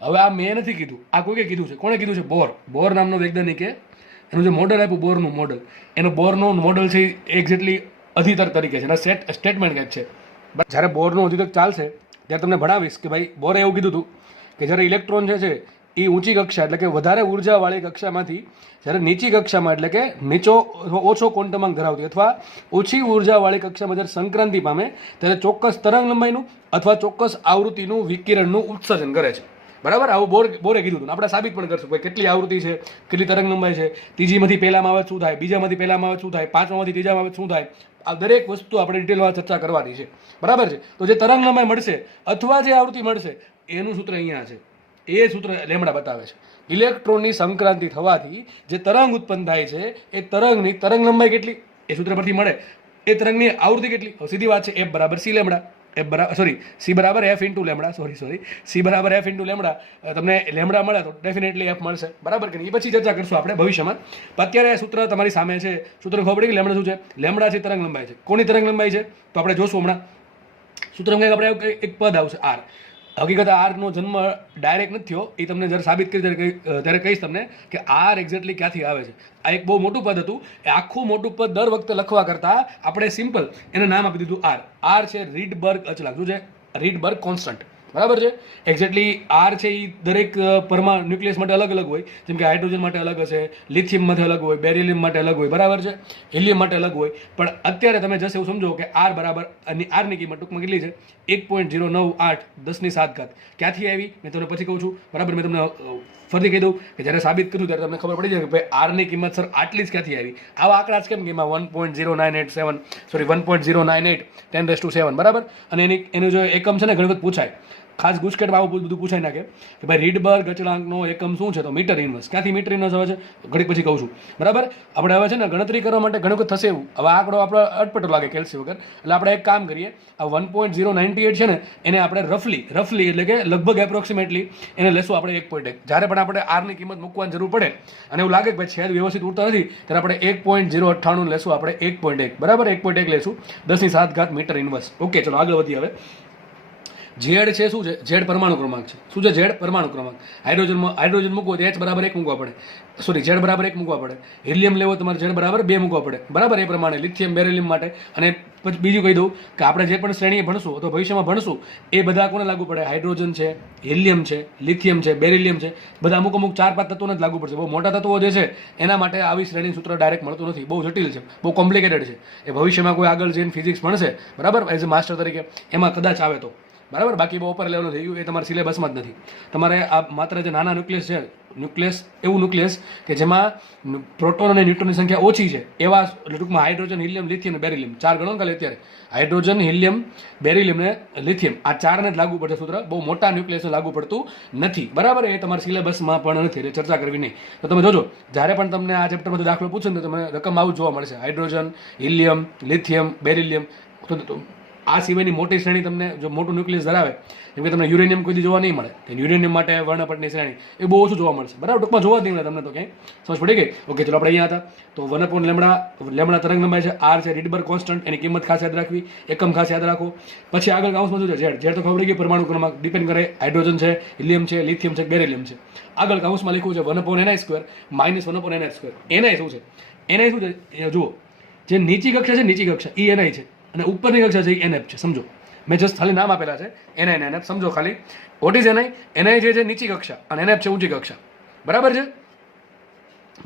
હવે આ મેં નથી કીધું, આ કોઈએ કીધું છે. કોણે કીધું છે? બોર નામનો વૈજ્ઞાનિકે એનું જે મોડલ આપ્યું, બોરનું મોડલ, એનું બોરનું મોડલ છે એક્ઝેક્ટલી અધિતર તરીકે છે, એના સ્ટેટમેન્ટ કંઈક છે. જ્યારે બોરનું અધિતક ચાલશે ત્યારે તમને ભણાવીશ કે ભાઈ બોરે એવું કીધું હતું કે જ્યારે ઇલેક્ટ્રોન જે છે એ ઊંચી કક્ષા એટલે કે વધારે ઉર્જાવાળી કક્ષામાંથી જ્યારે નીચી કક્ષામાં એટલે કે ઓછો ક્વોન્ટમાંક ધરાવતી અથવા ઓછી ઉર્જાવાળી કક્ષામાં જ્યારે સંક્રાંતિ પામે ત્યારે ચોક્કસ તરંગ લંબાઈનું અથવા ચોક્કસ આવૃત્તિનું વિકિરણનું ઉત્સર્જન કરે છે, બરાબર. આવું બોરે કીધું હતું. આપણે સાબિત પણ કરશું ભાઈ કેટલી આવૃત્તિ છે, કેટલી તરંગ લંબાઈ છે, ત્રીજીમાંથી પહેલામાં આવે શું થાય, બીજામાંથી પહેલામાં આવે શું થાય, પાંચમામાંથી ત્રીજામાં આવે શું થાય, આ દરેક વસ્તુ આપણે ડિટેલમાં ચર્ચા કરવાની છે, બરાબર છે. તો જે તરંગ લંબાઈ મળશે અથવા જે આવૃત્તિ મળશે એનું સૂત્ર અહીંયા છે. એ સૂત્ર લેમડા બતાવે છે. ઇલેક્ટ્રોનની સંક્રાંતિ થવાથી જે તરંગ ઉત્પન્ન થાય છે એ તરંગની તરંગ લંબાઈ કેટલી એ સૂત્ર પરથી મળે. એ તરંગની આવૃત્તિ કેટલી? સીધી વાત છે, F બરાબર C લેમડા, C બરાબર F ઇન્ટુ લેમડા, C બરાબર F ઇન્ટુ લેમડા. તમને લેમડા મળે તો ડેફિનેટલી F મળશે, બરાબર કે નહીં? એ પછી ચર્ચા કરશું આપણે ભવિષ્યમાં. અત્યારે સૂત્ર તમારી સામે છે. સૂત્ર ખબર પડી કે લેમડા શું છે? લેમડા છે તરંગ લંબાઈ છે. કોની તરંગ લંબાઈ છે તો આપણે જોશું હમણાં. સૂત્રમાં કંઈક આપણે એક પદ આવશે R. હકીકત આરનો જન્મ ડાયરેક્ટ નથી થયો, એ તમને જ્યારે સાબિત કરી ત્યારે કહીશ તમને કે આર એક્ઝેક્ટલી ક્યાંથી આવે છે. આ એક બહુ મોટું પદ હતું. એ આખું મોટું પદ દર વખતે લખવા કરતાં આપણે સિમ્પલ એને નામ આપી દીધું આર. આર છે રીડબર્ગ અચળાંક. શું છે? રીડબર્ગ કોન્સ્ટન્ટ, બરાબર છે. એક્ઝેક્ટલી આર છે એ દરેક પરમાણુ ન્યુક્લિયસ માટે અલગ અલગ હોય. જેમ કે હાઇડ્રોજન માટે અલગ હશે, લિથિયમ માટે અલગ હોય, બેરિલિયમ માટે અલગ હોય, બરાબર છે, હિલિયમ માટે અલગ હોય. પણ અત્યારે તમે જશે એવું સમજો કે આર બરાબર આરની કિંમત ટૂંકમાં કેટલી છે? 1.098 10⁷. ક્યાંથી આવી મેં તમને પછી કહું છું, બરાબર. મેં તમને ફરીથી કહી દઉં કે જ્યારે સાબિત કર્યું ત્યારે તમને ખબર પડી જાય કે ભાઈ આરની કિંમત સર આટલી જ ક્યાંથી આવી. આવા આંકડા જ કેમ કે એમાં 1.0987 10⁻⁷, બરાબર. અને એનું જો એકમ છે ને ઘણી વખત પૂછાય, ખાસ ગુજકેટમાં આવું બધું પૂછાઈ નાખે કે ભાઈ રીડબર્ગ અચળાંકનો એકમ શું છે? તો મીટર ઇન્વર્સ. ક્યાંથી મીટર ઇન્વર્સ આવે છે? ઘડીક પછી કહું છું, બરાબર. આપણે હવે છે ને ગણતરી કરવા માટે ઘણી વખત થશે એવું. હવે આંકડો આપણે અટપટો લાગે કેલ્સી વગર, એટલે આપણે એક કામ કરીએ. આ 1.098 છે ને એને આપણે રફલી એટલે કે લગભગ એપ્રોક્સિમેટલી એને લેશું આપણે 1.1. જ્યારે પણ આપણે આરની કિંમત મૂકવાની જરૂર પડે અને એવું લાગે કે ભાઈ છેદ વ્યવસ્થિત ઉડતા નથી ત્યારે આપણે 1.098 લેશું આપણે 1.1, બરાબર. 1.1 લેશું 10⁷ મીટર ઇન્વર્સ. ઓકે, ચલો આગળ વધીએ. હવે ઝેડ છે શું છે? ઝેડ પરમાણુ ક્રમાંક છે. શું છે? ઝેડ પરમાણુ ક્રમાંક. હાઇડ્રોજન મૂકવો તો H બરાબર 1 મૂકવા પડે, ઝેડ બરાબર 1 મૂકવા પડે. હિલિયમ લેવો તમારે ઝેડ બરાબર 2 મૂકવા પડે, બરાબર. એ પ્રમાણે લિથિયમ બેરિલિયમ માટે. અને પછી બીજું કહી દઉં કે આપણે જે પણ શ્રેણીએ ભણશું અથવા ભવિષ્યમાં ભણશું એ બધા કોને લાગુ પડે? હાઇડ્રોજન છે, હિલિયમ છે, લિથિયમ છે, બેરિલિયમ છે, બધા અમુક 4-5 તત્વોને જ લાગુ પડશે. બહુ મોટા તત્વો જે છે એના માટે આવી શ્રેણી સૂત્ર ડાયરેક્ટ મળતું નથી, બહુ જટિલ છે, બહુ કોમ્પ્લિકેટેડ છે. એ ભવિષ્યમાં કોઈ આગળ જઈને ફિઝિક્સ ભણશે, બરાબર, એઝ અ માસ્ટર તરીકે એમાં કદાચ આવે તો, બરાબર. બાકી બહુ ઉપર લેવલ નથી, એ તમારા સિલેબસમાં જ નથી. તમારે આ માત્ર જે નાના ન્યુક્લિયસ છે ન્યુક્લિયસ એવું ન્યુક્લિયસ કે જેમાં પ્રોટોન અને ન્યુટ્રોનની સંખ્યા ઓછી છે એવા ટૂંકમાં હાઇડ્રોજન, હિલિયમ, લિથિયમ અને બેરિલિયમ 4 ગણો ખાલી અત્યારે. હાઇડ્રોજન, હિલિયમ, બેરિલિયમ ને લિથિયમ આ 4ને જ લાગુ પડશે સૂત્ર. બહુ મોટા ન્યુક્લિયસને લાગુ પડતું નથી. બરાબર, એ તમારા સિલેબસમાં પણ નથી એટલે ચર્ચા કરવી નહીં. તો તમે જોજો જ્યારે પણ તમને આ ચેપ્ટરમાંથી દાખલો પૂછે ને તો તમને રકમ આવું જોવા મળશે: હાઇડ્રોજન, હિલિયમ, લિથિયમ, બેરિલિયમ. તો આ સિવાયની મોટી શ્રેણી તમને જો મોટું ન્યુક્લિયસ ધરાવે, જેમ કે તમને યુરેનિયમ કોઈ દી જોવા નહીં મળે, કે યુરેનિયમ માટે વર્ણપટની શ્રેણી એ બહુ ઓછું જોવા મળશે. બરાબર, ટૂંકમાં જોવા જ નહીં મળે તમને. તો ક્યાંય સમજ પડી ગઈ? ઓકે, ચલો આપણે અહીંયા હતા. તો 1/λ, લેમડા તરંગ લંબાઈ છે, આર છે રીડબર્ગ કોન્સ્ટન્ટ, એની કિંમત ખાસ યાદ રાખવી, એકમ ખાસ યાદ રાખો. પછી આગળ કાઉન્સમાં શું છે? ઝેડ તો ખબર પડી ગઈ, પરમાણુ ક્રમાંક ડિપેન્ડ કરે, હાઇડ્રોજન છે, હિલિયમ છે, લિથિયમ છે, બેરિલિયમ છે. આગળ કાઉન્સમાં લખ્યું છે 1/ni² - 1/ni². ni શું છે? ni શું છે એ જુઓ. જે નીચી કક્ષા છે, નીચી કક્ષા એ ni છે, અને ઉપરની કક્ષા છે એ nf છે. સમજો, મેં જસ્ટ ખાલી નામ આપેલા છે ni અને nf. સમજો ખાલી વોટ ઇઝ ni? ni જે છે નીચી કક્ષા અને nf છે ઊંચી કક્ષા. બરાબર છે?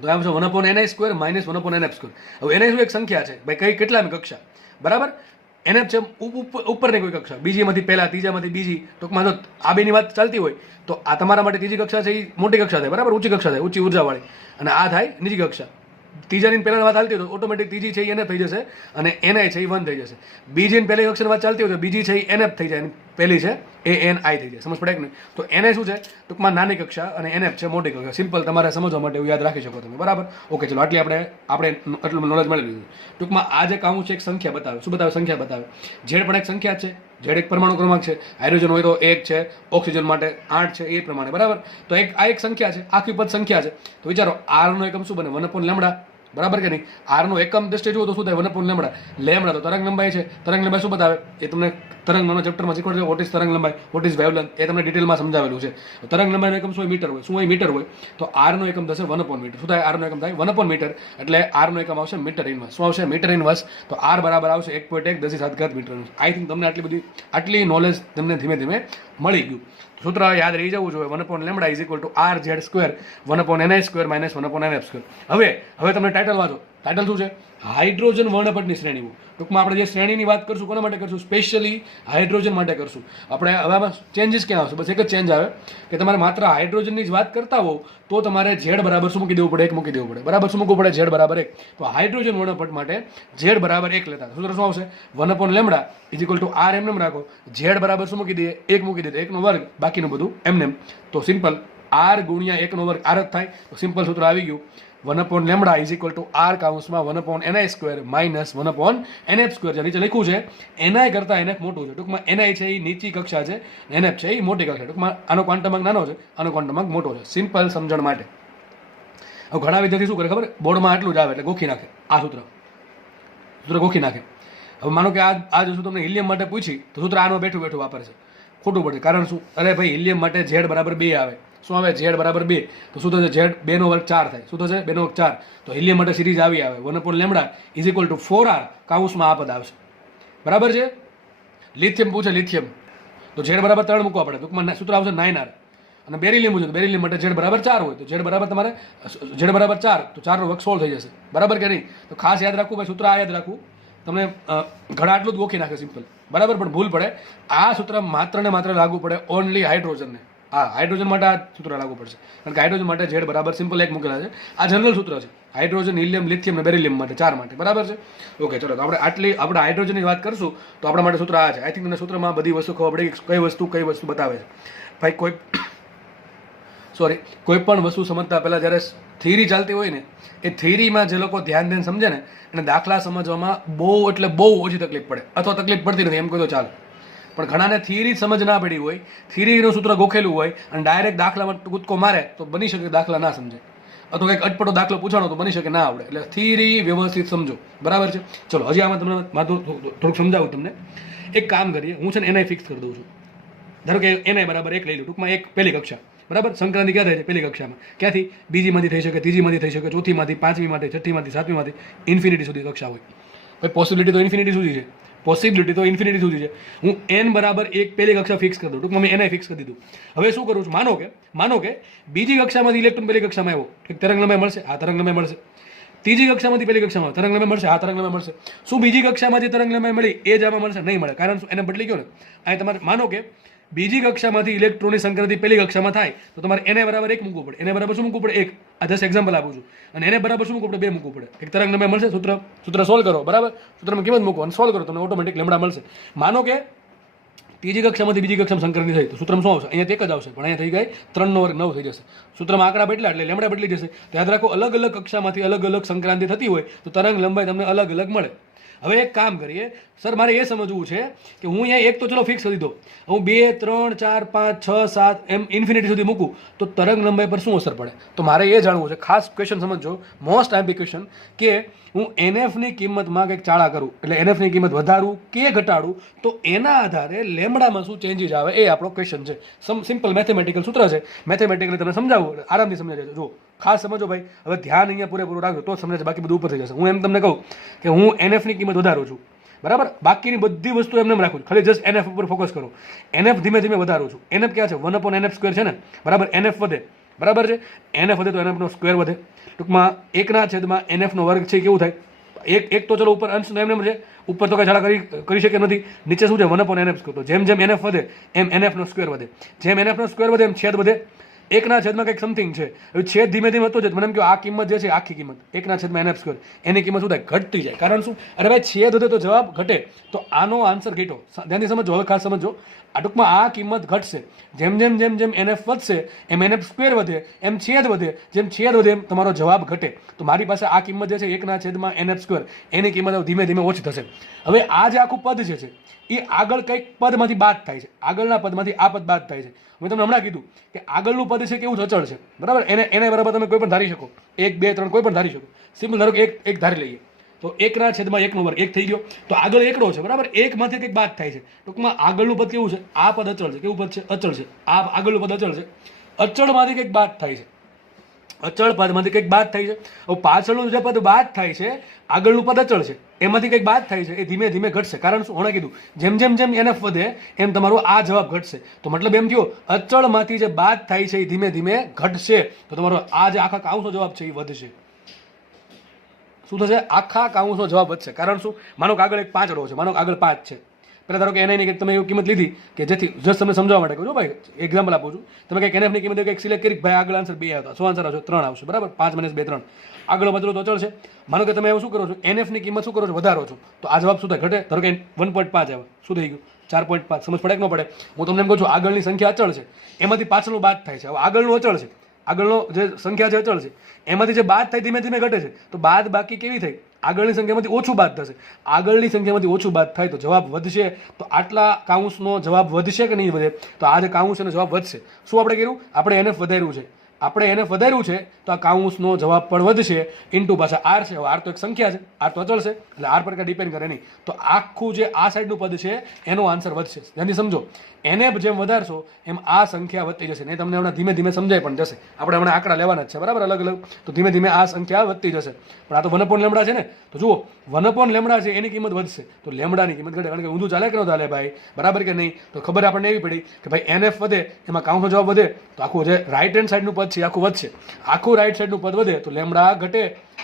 તો આમ છે 1/ni² - 1/nf². હવે ni શું એક સંખ્યા છે ભાઈ, કઈ કેટલામી કક્ષા? બરાબર, nf છે ઉપરની કોઈ કક્ષા, બીજીમાંથી પહેલા, ત્રીજામાંથી બીજી. ટૂંકમાં જો આ બેની વાત ચાલતી હોય તો આ તમારા માટે ત્રીજી કક્ષા છે એ મોટી કક્ષા થાય. બરાબર, ઊંચી કક્ષા થાય, ઊંચી ઉર્જાવાળી, અને આ થાય નીચી કક્ષા. ત્રીજાની પહેલાની વાત ચાલતી હોય તો ઓટોમેટિક ત્રીજી છે એ nf થઈ જશે અને ni છે એ 1 થઈ જશે. બીજીની પહેલી કક્ષાની વાત ચાલતી હોય તો બીજી છે એ nf થઈ જાય, પહેલી છે એ ni થઈ જાય. સમજ પડે કે નહીં? તો ni શું છે? ટૂંકમાં નાની કક્ષા અને nf છે મોટી કક્ષા. સિમ્પલ તમારે સમજવા માટે એવું યાદ રાખી શકો તમે. બરાબર, ઓકે, ચલો આટલી આપણે આટલું નોલેજ મળી લીધું. ટૂંકમાં આ જે કાઉન્સ છે એક સંખ્યા બતાવે. શું બતાવે? સંખ્યા બતાવે. ઝેડ પણ એક સંખ્યા છે, ઝેડ એક પરમાણુ ક્રમાંક છે, હાઇડ્રોજન હોય તો 1 છે, ઓક્સિજન માટે 8 છે, એ પ્રમાણે. બરાબર, તો આ એક સંખ્યા છે, આખી પદ સંખ્યા છે. તો વિચારો આર નો એકમ શું બને? 1/λ. બરાબર કે નહીં? આર નો એકમ દ્રષ્ટિએ જુઓ તો શું થાય? 1/λ. લેમડા તો તરંગ લંબાઈ છે. તરંગ લંબાઈ શું બતાવે? એ તમને તરંગના ચેપ્ટરમાં શીખવાડે છે. વોટ ઇઝ તરંગ લંબાઈ, વોટ ઇઝ વેવલેન્થ, એ તમને ડિટેલમાં સમજાવેલું છે. તરંગ લંબાઈનો એકમ શું હોય? મીટર હોય. શું હોય? મીટર હોય. તો આર નો એકમ થશે 1/મીટર. શું થાય? આર નો એકમ થાય 1/મીટર, એટલે આર નો એકમ આવશે મીટર ઇનવર્સ. શું આવશે? Metre inverse. તો આર બરાબર આવશે 1.1 × 10⁻⁴ મીટર. આઈ થિંક તમને આટલી નોલેજ તમને ધીમે ધીમે મળી ગયું. સૂત્ર યાદ રહી જવું જોઈએ: 1/λ = rz², 1/ni² - 1/nf². હવે તમે ટાઇટલ વાંચો. ટાઇટલ શું છે? હાઇડ્રોજન વર્ણપટની શ્રેણીઓ. ટૂંકમાં આપણે જે શ્રેણીની વાત કરશું કોના માટે કરશું? સ્પેશિયલી હાઇડ્રોજન માટે કરશું. આપણે હવે આમાં ચેન્જીસ ક્યાં આવશે? બસ એક જ ચેન્જ આવે કે તમારે માત્ર હાઇડ્રોજનની જ વાત કરતા હો તો તમારે ઝેડ બરાબર શું મૂકી દેવું પડે? 1 મૂકી દેવું પડે. બરાબર, શું મૂકવું પડે? ઝેડ બરાબર 1. તો હાઇડ્રોજન વર્ણપટ માટે ઝેડ બરાબર 1 લેતા સૂત્ર શું આવશે? 1/λ = r એમ રાખો. ઝેડ બરાબર શું મૂકી દઈએ? 1 મૂકી દઈએ, 1/2, બાકીનું બધું એમ. તો સિમ્પલ r × 1/2 r જ થાય. તો સિમ્પલ સૂત્ર આવી ગયું: 1/λ = r કાઉન્સમાં 1/ni² - 1/nf². જે નીચે લખ્યું છે ni કરતા nf મોટું છે. ટૂંકમાં ni છે એ નીચી કક્ષા છે, nf છે એ મોટી કક્ષા. ટૂંકમાં આનો ક્વોન્ટમ અંક નાનો છે, આનો ક્વોન્ટમ અંક મોટો છે. સિમ્પલ સમજણ માટે. હવે ઘણા વિદ્યાર્થી શું કરે ખબર? બોર્ડમાં આટલું જ આવે એટલે ગોખી નાખે આ સૂત્ર ગોખી નાખે. હવે માનો કે આ જો તમને હિલિયમ માટે પૂછી તો સૂત્ર આનો બેઠું બેઠું વાપરશે. ખોટું પડશે. કારણ શું? અરે ભાઈ, હિલિયમ માટે ઝેડ બરાબર 2 આવે. શું આવે? ઝેડ બરાબર 2. તો શું થશે? ઝેડ 2/4 થાય. શું થશે? 2/4. તો હિલિયમ માટે સિરીઝ આવી આવે 1/λ = 4r કાઉન્સમાં આ પદ આવશે. બરાબર છે? લિથિયમ પૂછે, લિથિયમ તો ઝેડ બરાબર 3 મૂકવા પડે. ટૂંકમાં સૂત્ર આવશે 9r. અને બેરિલિયમ પૂછે તો બેરિલિયમ માટે ઝેડ બરાબર 4 હોય તો ઝેડ બરાબર તમારે ઝેડ બરાબર 4 તો 4 નો વર્ગ 16 થઈ જશે. બરાબર કે નહીં? તો ખાસ યાદ રાખવું ભાઈ, સૂત્ર આ યાદ રાખવું. તમને ઘણા આટલું જ ગોખી નાખે સિમ્પલ. બરાબર, પણ ભૂલ પડે. આ સૂત્ર માત્ર ને માત્ર લાગુ પડે ઓનલી હાઇડ્રોજનને. હા, હાઇડ્રોજન માટે આ સૂત્ર લાગુ પડશે. કારણ કે હાઇડ્રોજન માટે ઝેડ બરાબર સિમ્પલ 1 મૂકેલા છે. આ જનરલ સૂત્ર છે હાઇડ્રોજન, હિલિયમ, લિથિયમ અને બેરિલિયમ માટે 4 માટે. બરાબર છે? ઓકે, ચલો. તો આપણે હાઇડ્રોજનની વાત કરશું તો આપણા માટે સૂત્ર આ છે. આઈ થિંક તમને સૂત્રમાં બધી વસ્તુ ખબર પડી કઈ વસ્તુ બતાવે છે. ભાઈ કોઈ પણ વસ્તુ સમજતા પહેલાં જ્યારે થિયરી ચાલતી હોય ને, એ થિયરીમાં જે લોકો ધ્યાન દઈને સમજે ને એને દાખલા સમજવામાં બહુ ઓછી તકલીફ પડે, અથવા તકલીફ પડતી નથી એમ કહો તો ચાલે. પણ ઘણાને થિયરી સમજ ના પડી હોય, થિયરીનું સૂત્ર ગોખેલું હોય અને ડાયરેક્ટ દાખલામાં કૂદકો મારે તો બની શકે દાખલા ના સમજે, અથવા કંઈક અટપટો દાખલો પૂછાણો તો બની શકે ના આવડે. એટલે થિયરી વ્યવસ્થિત સમજો. બરાબર છે? ચલો, હજી આમાં તમને થોડુંક સમજાવું તમને. એક કામ કરીએ, હું છે ને ni ફિક્સ કરી દઉં છું. ધારો કે ni બરાબર 1 લઈ લો. ટૂંકમાં 1 પહેલી કક્ષા. બરાબર, સંક્રાંતિ ક્યાં થાય છે? પહેલી કક્ષામાં. ક્યાંથી? બીજીમાંથી થઈ શકે, ત્રીજીમાંથી થઈ શકે, ચોથીમાંથી, પાંચમીમાંથી, છઠ્ઠીમાંથી, સાતમીમાંથી, ઇન્ફિનિટી સુધી કક્ષા હોય. ભાઈ પોસિબિલિટી તો ઇન્ફિનિટી સુધી છે. ઇન્ફિનિટી સુધી છે. હું n બરાબર 1 પહેલી કક્ષા ફિક્સ કરી દઉં. ટૂંકમાં મેં ni ફિક્સ કરી દીધું. હવે શું કરું છું? માનો કે બીજી કક્ષામાંથી ઇલેક્ટ્રોન પહેલી કક્ષામાં આવ્યો, એક તરંગ લંબાઈ મળશે, આ તરંગ લંબાઈ મળશે. ત્રીજી કક્ષામાંથી પહેલી કક્ષામાં તરંગ લંબાઈ મળશે, આ તરંગ લંબાઈ મળશે. શું બીજી કક્ષામાંથી તરંગ લંબાઈ મળી એ જ આમાં મળશે? નહીં મળે. કારણ શું? એને બદલી ગયો ને. અહીં તમારે માનો કે બીજી કક્ષામાંથી ઇલેક્ટ્રોનની સંક્રાંતિ પહેલી કક્ષામાં થાય તો તમારે એને બરાબર 1 મૂકવું પડે. એને બરાબર શું મૂકવું પડે? 1. આ જસ્ટ એક્ઝામ્પલ આપું છું. અને એને બરાબર શું મૂકવું પડે? 2 મૂકવું પડે. એક તરંગલંબાઈ મળશે. સૂત્ર સોલ્વ કરો, બરાબર. સૂત્રમાં કિંમત મૂકો અને સોલ્વ કરો, તમને ઓટોમેટિક લેમડા મળશે. માનો કે ત્રીજી કક્ષામાંથી બીજી કક્ષામાં સંક્રાંતિ થઈ તો સૂત્રમાં શું આવશે? અહીંયા એક જ આવશે, પણ અહીંયા થઈ ગઈ 3 નો વર્ગ 9 થઈ જશે. સૂત્રમાં આંકડા બદલ્યા એટલે લેમડા બદલી જશે. તો યાદ રાખો, અલગ અલગ કક્ષામાંથી અલગ અલગ સંક્રાંતિ થતી હોય તો તરંગ લંબાઈ તમને અલગ અલગ મળે. હવે એક કામ કરીએ સર, મારે એ સમજવું છે કે હું અહીંયા એક તો ચલો ફિક્સ કરી દો, હું 2, 3, 4, 5, 6, 7 એમ ઇન્ફિનિટી સુધી મૂકું તો તરંગ લંબાઈ પર શું અસર પડે? તો મારે એ જાણવું છે. ખાસ ક્વેશ્ચન સમજો, મોસ્ટ આઈમ્પી ક્વેશ્ચન, કે હું એનએફની કિંમતમાં કંઈક ચાળા કરું એટલે એનએફની કિંમત વધારું કે ઘટાડું તો એના આધારે લેમડામાં શું ચેન્જીસ આવે એ આપણો ક્વેશ્ચન છે. સિમ્પલ મેથેમેટિકલ સૂત્ર છે. મેથેમેટિકલી તમને સમજાવું, આરામથી સમજાઈ જશે. જો ખાસ સમજો ભાઈ, હવે ધ્યાન અહીંયા પૂરેપૂરું રાખજો તો સમજાશે, બાકી બધું ઉપર થઈ જશે. હું એમ તમને કહું કે હું એનએફની કિંમત વધારું છું, બરાબર, બાકીની બધી વસ્તુ એમને રાખું છું, ખાલી જસ્ટ એનએફ ઉપર ફોકસ કરો. એનએફ ધીમે ધીમે વધારું છું. એનએફ ક્યાં છે? 1/nf² છે ને, બરાબર. એનએફ વધે, બરાબર છે. એનએફ વધે તો એનએફનો સ્ક્વેર વધે. ટૂંકમાં 1/nf નો વર્ગ છે કેવું થાય? એક તો ચલો ઉપર અંશ એમને છે, ઉપર તો કઈ ઝાડા કરી શકે નથી. નીચે શું છે? 1/nf². તો જેમ જેમ એનએફ વધે એમ એનએફ નો સ્ક્વેર વધે. જેમ એનએફ નો સ્ક્વેર વધે એમ છેદ વધે. 1/છેદમાં કંઈક સમથિંગ છે. હવે છેદ ધીમે ધીમે વધતો જાય. મને એમ કહો આ કિંમત જે છે આખી કિંમત 1/nf² એની કિંમત શું થાય? ઘટતી જાય. કારણ શું? અરે ભાઈ છેદ વધે તો જવાબ ઘટે, તો આનો આન્સર ઘટ્યો. ધ્યાનથી સમજો, હવે ખાસ સમજો. આ ટૂંકમાં આ કિંમત ઘટશે. જેમ જેમ જેમ જેમ એનએફ વધશે એમ NF² વધે, એમ છેદ વધે. જેમ છેદ વધે એમ તમારો જવાબ ઘટે. તો મારી પાસે આ કિંમત જે છે 1/nf² એની કિંમત ધીમે ધીમે ઓછી થશે. હવે આ જે આખું પદ જે છે એ આગળ કંઈક પદમાંથી બાદ થાય છે. આગળના પદમાંથી આ પદ બાદ થાય છે. મેં તમને હમણાં કીધું કે આગળનું પદ છે કેવું અચળ છે, બરાબર. એને બરાબર તમે કોઈ પણ ધારી શકો, 1, 2, 3 કોઈ પણ ધારી શકો. સિમ્પલ ધારો કે એક ધારી લઈએ તો 1/1 1 થઈ ગયો. તો આગળ એકડો છે, બરાબર. એકમાંથી કંઈક બાદ થાય છે. ટૂંકમાં આગળનું પદ કેવું છે? આ પદ અચળ છે. કેવું પદ છે? અચળ છે. આ આગળનું પદ અચળ છે. અચળમાંથી કંઈક બાદ થાય છે. અચળ પદમાંથી કંઈક બાદ થાય છે. હવે પાછળનું જે પદ બાદ થાય છે, આગળનું પદ અચળ છે, એમાંથી કંઈક બાદ થાય છે, એ ધીમે ધીમે ઘટશે. કારણ શું? હમણાં કીધું, જેમ જેમ જેમ એનએફ વધે એમ તમારો આ જવાબ ઘટશે. તો મતલબ એમ થયો અચળમાંથી જે બાદ થાય છે એ ધીમે ધીમે ઘટશે. તો તમારો આ જે આખા કાઉન્સનો જવાબ છે એ વધશે. શું થશે? આખા કાઉન્સનો જવાબ વધશે. કારણ શું? માનો કે આગળ એક 5 રો છે, માનો કે આગળ 5 છે. પહેલાં ધારો કે એનઆઈની તમે એવી કિંમત લીધી કે જેથી જસ્ટ તમને સમજાવવા માટે કહું છું ભાઈ, એક્ઝામ્પલ આપું છું. તમે કંઈક એનએફની કિંમત કંઈક સિલેક્ટ કરી, ભાઈ આગળ આન્સર 2 આવતા, શું આન્સર આવશે? 3 આવશે, બરાબર. 5 - 2 3. આગળ બદલો તો અચળ છે. માનો કે તમે એવું શું કરો છો? એનએફની કિંમત શું કરો છો? વધારો છો. તો આ જવાબ શું થાય? ઘટે. ધારો કે 1.5 આવે, શું થઈ ગયું? 4.5. સમજ પડે કે ન પડે? હું તમને એમ કહું છું આગળની સંખ્યા અચળ છે, એમાંથી પાછળનું બાદ થાય છે. હવે આગળનું અચળ છે, આગળનો જે સંખ્યા છે અચળ છે, એમાંથી જે બાદ થાય ધીમે ધીમે ઘટે છે. તો બાદ બાકી કેવી થઈ? આગળની સંખ્યામાંથી ઓછું બાદ થશે. આગળની સંખ્યામાંથી ઓછું બાદ થાય તો જવાબ વધશે. તો આટલા કાઉન્સનો જવાબ વધશે કે નહીં વધે? તો આ જે કાઉન્સ એનો જવાબ વધશે. શું આપણે કર્યું? આપણે એને વધાર્યું છે. આપણે એને વધાર્યું છે તો આ કાઉન્સનો જવાબ પણ વધશે. ઇન્ટુ પાછા આર છે. આર તો એક સંખ્યા છે, આર તો અચળ છે, એટલે આર પર કાંઈ ડિપેન્ડ કરે નહીં. તો આખું જે આ સાઈડનું પદ છે એનો આન્સર વધશે. ધ્યાનથી સમજો, એને જેમ વધારશો એમ આ સંખ્યા વધતી જશે. ને તમને હમણાં ધીમે ધીમે સમજાય પણ જશે. આપણે હમણાં આંકડા લેવાના જ છે, બરાબર, અલગ અલગ. તો ધીમે ધીમે આ સંખ્યા વધતી જશે. પણ આ તો 1/λ છે ને, તો જુઓ 1/λ છે એની કિંમત વધશે તો લેમડાની કિંમત ઘટે. કારણ કે ઊંધું ચાલે કે ન ચાલે ભાઈ, બરાબર કે નહીં? તો ખબર આપણને એવી પડી કે ભાઈ એનએફ વધે એમાં કાઉન્સનો જવાબ વધે તો આખું જે રાઈટ હેન્ડ સાઈડનું પદ છે આખું વધશે. આખું રાઈટ સાઈડનું પદ વધે તો લેમડા ઘટે,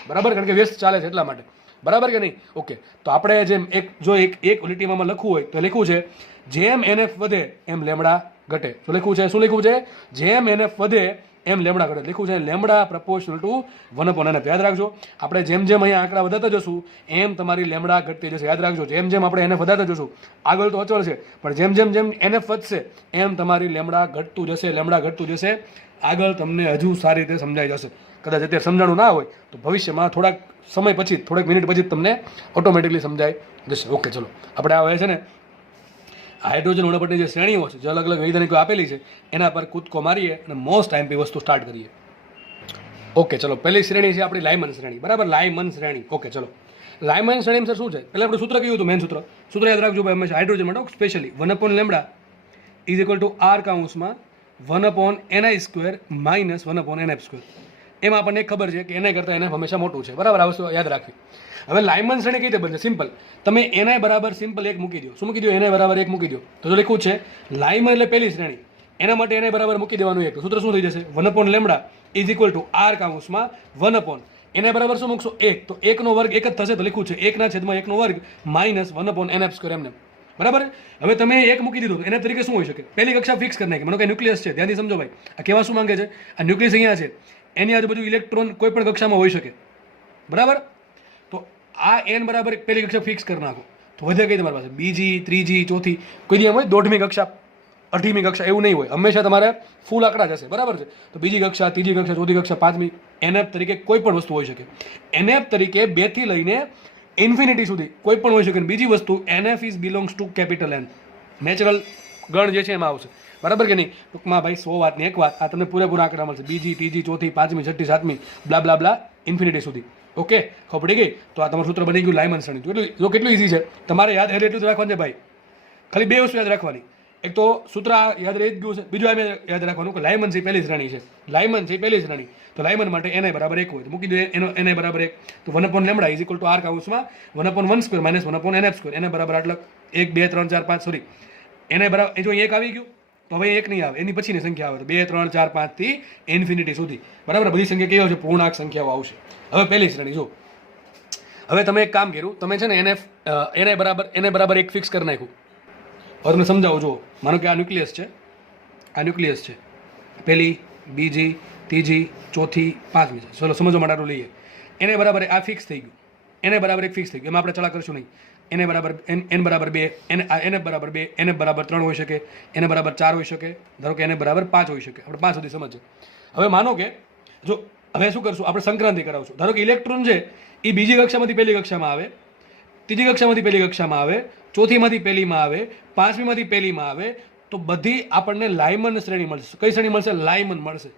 બરાબર. કારણ કે વ્યસ્ત ચાલે છે એટલા માટે, બરાબર કે નહીં? ઓકે. તો આપણે જેમ એક લીટીમાં લખવું હોય તો લખવું છે જેમ એનએફ વધે એમ લેમડા ઘટે. શું લખવું છે? શું લખવું છે? જેમ એનએફ વધે એમ લેમડા ઘટે. લખવું છે લેમડા પ્રપોર્શનલ ટુ 1/nf. યાદ રાખજો, આપણે જેમ જેમ અહીંયા આંકડા વધારતા જશું એમ તમારી લેમડા ઘટતી જશે. યાદ રાખજો, જેમ જેમ આપણે એને વધારતા જશું, આગળ તો અચળ છે પણ જેમ જેમ જેમ એનએફ વધશે એમ તમારી લેમડા ઘટતું જશે. લેમડા ઘટતું જશે. આગળ તમને હજુ સારી રીતે સમજાઈ જશે. કદાચ અત્યારે સમજાણું ના હોય તો ભવિષ્યમાં થોડાક સમય પછી, થોડાક મિનિટ પછી તમને ઓટોમેટિકલી સમજાઈ જશે. ઓકે, ચલો આપણે આ છે ને હાઇડ્રોજન અણુપટની જે શ્રેણીઓ છે, જે અલગ અલગ વૈજ્ઞાનિકો આપેલી છે, એના પર કૂદકો મારીએ અને મોસ્ટ આઈમ્પી વસ્તુ સ્ટાર્ટ કરીએ. ઓકે, ચલો પહેલી શ્રેણી છે આપણી લાયમન શ્રેણી, બરાબર. લાયમન શ્રેણી. ઓકે, ચલો લાયમન શ્રેણી સર શું છે? પહેલાં આપણે સૂત્ર કયું હતું? મેન સૂત્ર યાદ રાખજો ભાઈ હંમેશા હાઇડ્રોજન માટે સ્પેશિયલી 1/λ = r કાઉન્સમાં 1/ni² - 1/nf². એમાં આપણને એક ખબર છે કે એના કરતાં એને હંમેશા મોટું છે, બરાબર. આ વસ્તુ યાદ રાખવી. હવે લાયમન શ્રેણી કઈ રીતે બનશે? સિમ્પલ, તમે એનઆઈ બરાબર સિમ્પલ 1 મૂકી દો. શું મૂકી દો? એનઆઈ બરાબર 1 મૂકી દો. તો જો લખ્યું છે લાયમન એટલે પહેલી શ્રેણી, એના માટે એનઆઈ બરાબર મૂકી દેવાનું 1. સૂત્ર શું થઈ જશે? 1/λ = r કાઉન્સમાં 1/, એના બરાબર શું મૂકશો? 1. તો 1 નો વર્ગ 1 જ થશે. તો લખ્યું છે 1/1 - 1/nf². એમને બરાબર. હવે તમે એક મૂકી દીધું એના તરીકે શું હોઈ શકે? પહેલી કક્ષા ફિક્સ કરી નાખી. માનો કે ન્યુક્લિયસ છે, ધ્યાનથી સમજો ભાઈ. આ કહેવા શું માંગે છે? આ ન્યુક્લિયસ અહીંયા છે, એની આજુબાજુ ઇલેક્ટ્રોન કોઈ પણ કક્ષામાં હોઈ શકે. બરાબર. તો આ n બરાબર પહેલી કક્ષા ફિક્સ કરી નાખો તો વધે કઈ તમારી પાસે? બીજી, ત્રીજી, ચોથી. કોઈ દી એમ હોય 1/2મી કક્ષા, 8મી કક્ષા, એવું નહીં હોય. હંમેશા તમારે ફૂલ આંકડા જ હશે. બરાબર છે. તો બીજી કક્ષા, ત્રીજી કક્ષા, ચોથી કક્ષા, 5મી, nf તરીકે કોઈ પણ વસ્તુ હોઈ શકે. nf તરીકે 2 થી લઈને ઇન્ફિનિટી સુધી કોઈ પણ હોઈ શકે. બીજી વસ્તુ nf is belongs to capital N. Natural ગણ જે છે એમાં આવશે. બરાબર કે નહીં? ટૂંકમાં ભાઈ 100 વાતની એક વાત, આ તમને પૂરેપૂરા આંકડા મળશે. બીજી, ત્રીજી, ચોથી, 5મી, 6ઠી, 7મી, બ્લા બ્લા બ્લા ઇન્ફિનિટી સુધી. ઓકે, ખબર પડી ગઈ? તો આ તમારું સૂત્ર બની ગયું લાયમન શ્રેણી. એટલું જો કેટલું ઈઝી છે. તમારે યાદ એટલું જ રાખવાનું છે ભાઈ. ખાલી 2 વસ્તુ યાદ રાખવાની. એક તો સૂત્ર યાદ રહી જ ગયું છે. બીજું એમ યાદ રાખવાનું કે લાયમન છે પહેલી શ્રેણી છે. લાયમન છે પહેલી શ્રેણી. તો લાયમન માટે ni બરાબર 1 હોય તો મૂકી દો એનો ni બરાબર 1. તો 1/λ ઇઝ ઇક્વલ ટુ r કાઉન્સમાં 1/1² માઇનસ 1/nf². એને બરાબર આટલા 1 2 3 4 5 સોરી ni બરાબર એ જો 1 આવી ગયું તો હવે 1 નહીં આવે, એની પછીની સંખ્યા આવે તો 2 3 4 5 થી ઇન્ફિનિટી સુધી. બરાબર. બધી સંખ્યા કેવી આવશે? પૂર્ણાંક સંખ્યાઓ આવશે. હવે પહેલી શ્રેણી જો. હવે તમે એક કામ કર્યું, તમે છે ને ni બરાબર 1 ફિક્સ કરી નાખ્યું. હવે તમને સમજાવું જુઓ. માનો કે આ ન્યુક્લિયસ છે, આ ન્યુક્લિયસ છે. પહેલી, બીજી, ત્રીજી, ચોથી, 5મી છે. ચલો સમજવા માટે આટલું લઈએ. એને બરાબર આ ફિક્સ થઈ ગયું. એને બરાબર 1 ફિક્સ થઈ ગયું. એમાં આપણે ચલા કરશું નહીં. એને બરાબર n બરાબર 2, એને બરાબર 2, એને બરાબર 3 હોઈ શકે, એને બરાબર 4 હોઈ શકે. ધારો કે એને બરાબર 5 હોઈ શકે. આપણે 5 સુધી સમજે. હવે માનો કે જો હવે શું કરશું? આપણે સંક્રાંતિ કરાવશું. ધારો કે ઇલેક્ટ્રોન છે એ બીજી કક્ષામાંથી પહેલી કક્ષામાં આવે, ત્રીજી કક્ષામાંથી પહેલી કક્ષામાં આવે, ચોથીમાંથી પહેલીમાં આવે, 5મીમાંથી પહેલીમાં આવે, તો બધી આપણને લાયમન શ્રેણી મળશે. કઈ શ્રેણી મળશે? લાયમન મળશે.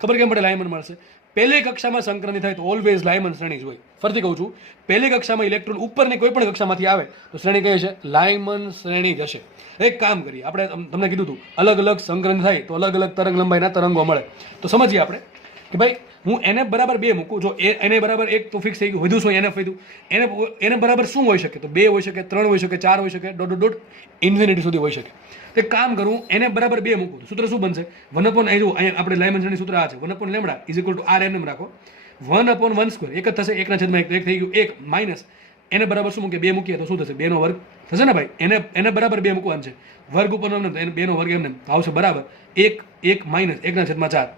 ખબર કેમ પડે લાયમન મળશે? પહેલી કક્ષામાં સંક્રાંતિ થાય તો ઓલવેઝ લાયમન શ્રેણી જ હોય. ફરીથી કહું છું, પહેલી કક્ષામાં ઇલેક્ટ્રોન ઉપરની કોઈ પણ કક્ષામાંથી આવે તો શ્રેણી કઈ હશે? લાયમન શ્રેણી જ હશે. એક કામ કરીએ, આપણે તમને કીધું હતું અલગ અલગ સંક્રાંતિ થાય તો અલગ અલગ તરંગ લંબાઈના તરંગો મળે. તો સમજીએ આપણે કે ભાઈ હું nf બરાબર 2 મૂકું. જો એને બરાબર 1 તો ફિક્સ થઈ ગયું. વધુ શું nf વધ્યું? એને બરાબર શું હોઈ શકે? તો 2 હોઈ શકે, 3 હોઈ શકે, 4 હોઈ શકે, ડોટ ઇન્ફિનિટી સુધી હોઈ શકે. તો એક કામ કરું, એને બરાબર 2 મૂકું તો સૂત્ર શું બનશે? 1/, અહીંયા આપણે લાયમન શ્રેણી સૂત્ર આ છે, 1/λ ઇઝ ઇક્વલ ટુ rn રાખો. 1/1² એક જ થશે. 1/1 થઈ ગયું. 1 માઇનસ એને બરાબર શું મૂકીએ? 2 મૂકીએ તો શું થશે? 2 નો વર્ગ થશે ને ભાઈ. એને બરાબર 2 મૂકવાનું છે. વર્ગ ઉપર એમને 2 નો વર્ગ એમને આવશે બરાબર 1 માઇનસ 1/4.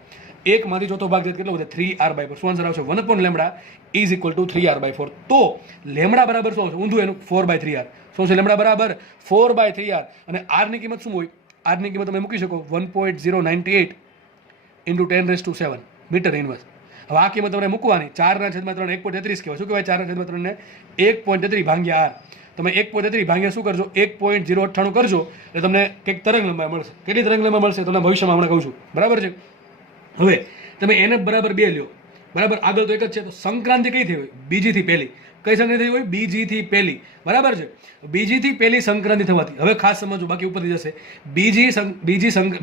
1 માંથી ચોથો ભાગ કેટલો વધે? 3r/4. શું આન્સર આવશે? 1/λ ઇઝ ઇક્વલ ટુ 3r/4. તો લેમડા બરાબર શું આવશે? ઊંધું એનું 4/3r. શું છે લેમડા બરાબર? 4/3r. અને r ની કિંમત શું હોય? r ની કિંમત તમે મૂકી શકો 1.098 ઇન્ટુ 10⁻⁷ મીટર ઇન્વર્સ. હવે આ કિંમત તમારે મૂકવાની 4/3 1.33 કહેવાય. શું કહેવાય? 4/3 ને 1.33 ભાગ્યા r. તમે 1.33 ભાગ્યા શું કરજો? 1.098 કરજો એટલે તમને કંઈક તરંગ લંબાઈ મળશે. કેટલી તરંગ લંબાઈ મળશે તમને ભવિષ્યમાં હમણાં કહું છું. બરાબર છે. હવે તમે એને બરાબર 2 લ્યો. બરાબર. આગળ તો એક જ છે. તો સંક્રાંતિ કઈ થઈ હોય? બીજીથી પહેલી. કઈ સંક્રાંતિ થઈ હોય? બીજીથી પહેલી. બરાબર છે. બીજીથી પહેલી સંક્રાંતિ થવાથી હવે ખાસ સમજો, બાકી ઉપરથી જશે.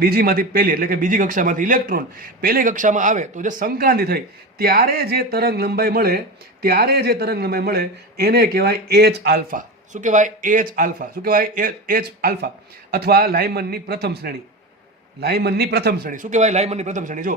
બીજીમાંથી પહેલી એટલે કે બીજી કક્ષામાંથી ઇલેક્ટ્રોન પહેલી કક્ષામાં આવે તો જે સંક્રાંતિ થઈ ત્યારે જે તરંગ લંબાઈ મળે એને કહેવાય h આલ્ફા. શું કહેવાય? h alpha. શું કહેવાય? h આલ્ફા અથવા લાયમનની પ્રથમ શ્રેણી. લાયમનની પ્રથમ શ્રેણી. શું કહેવાય? લાયમનની પ્રથમ શ્રેણી. જો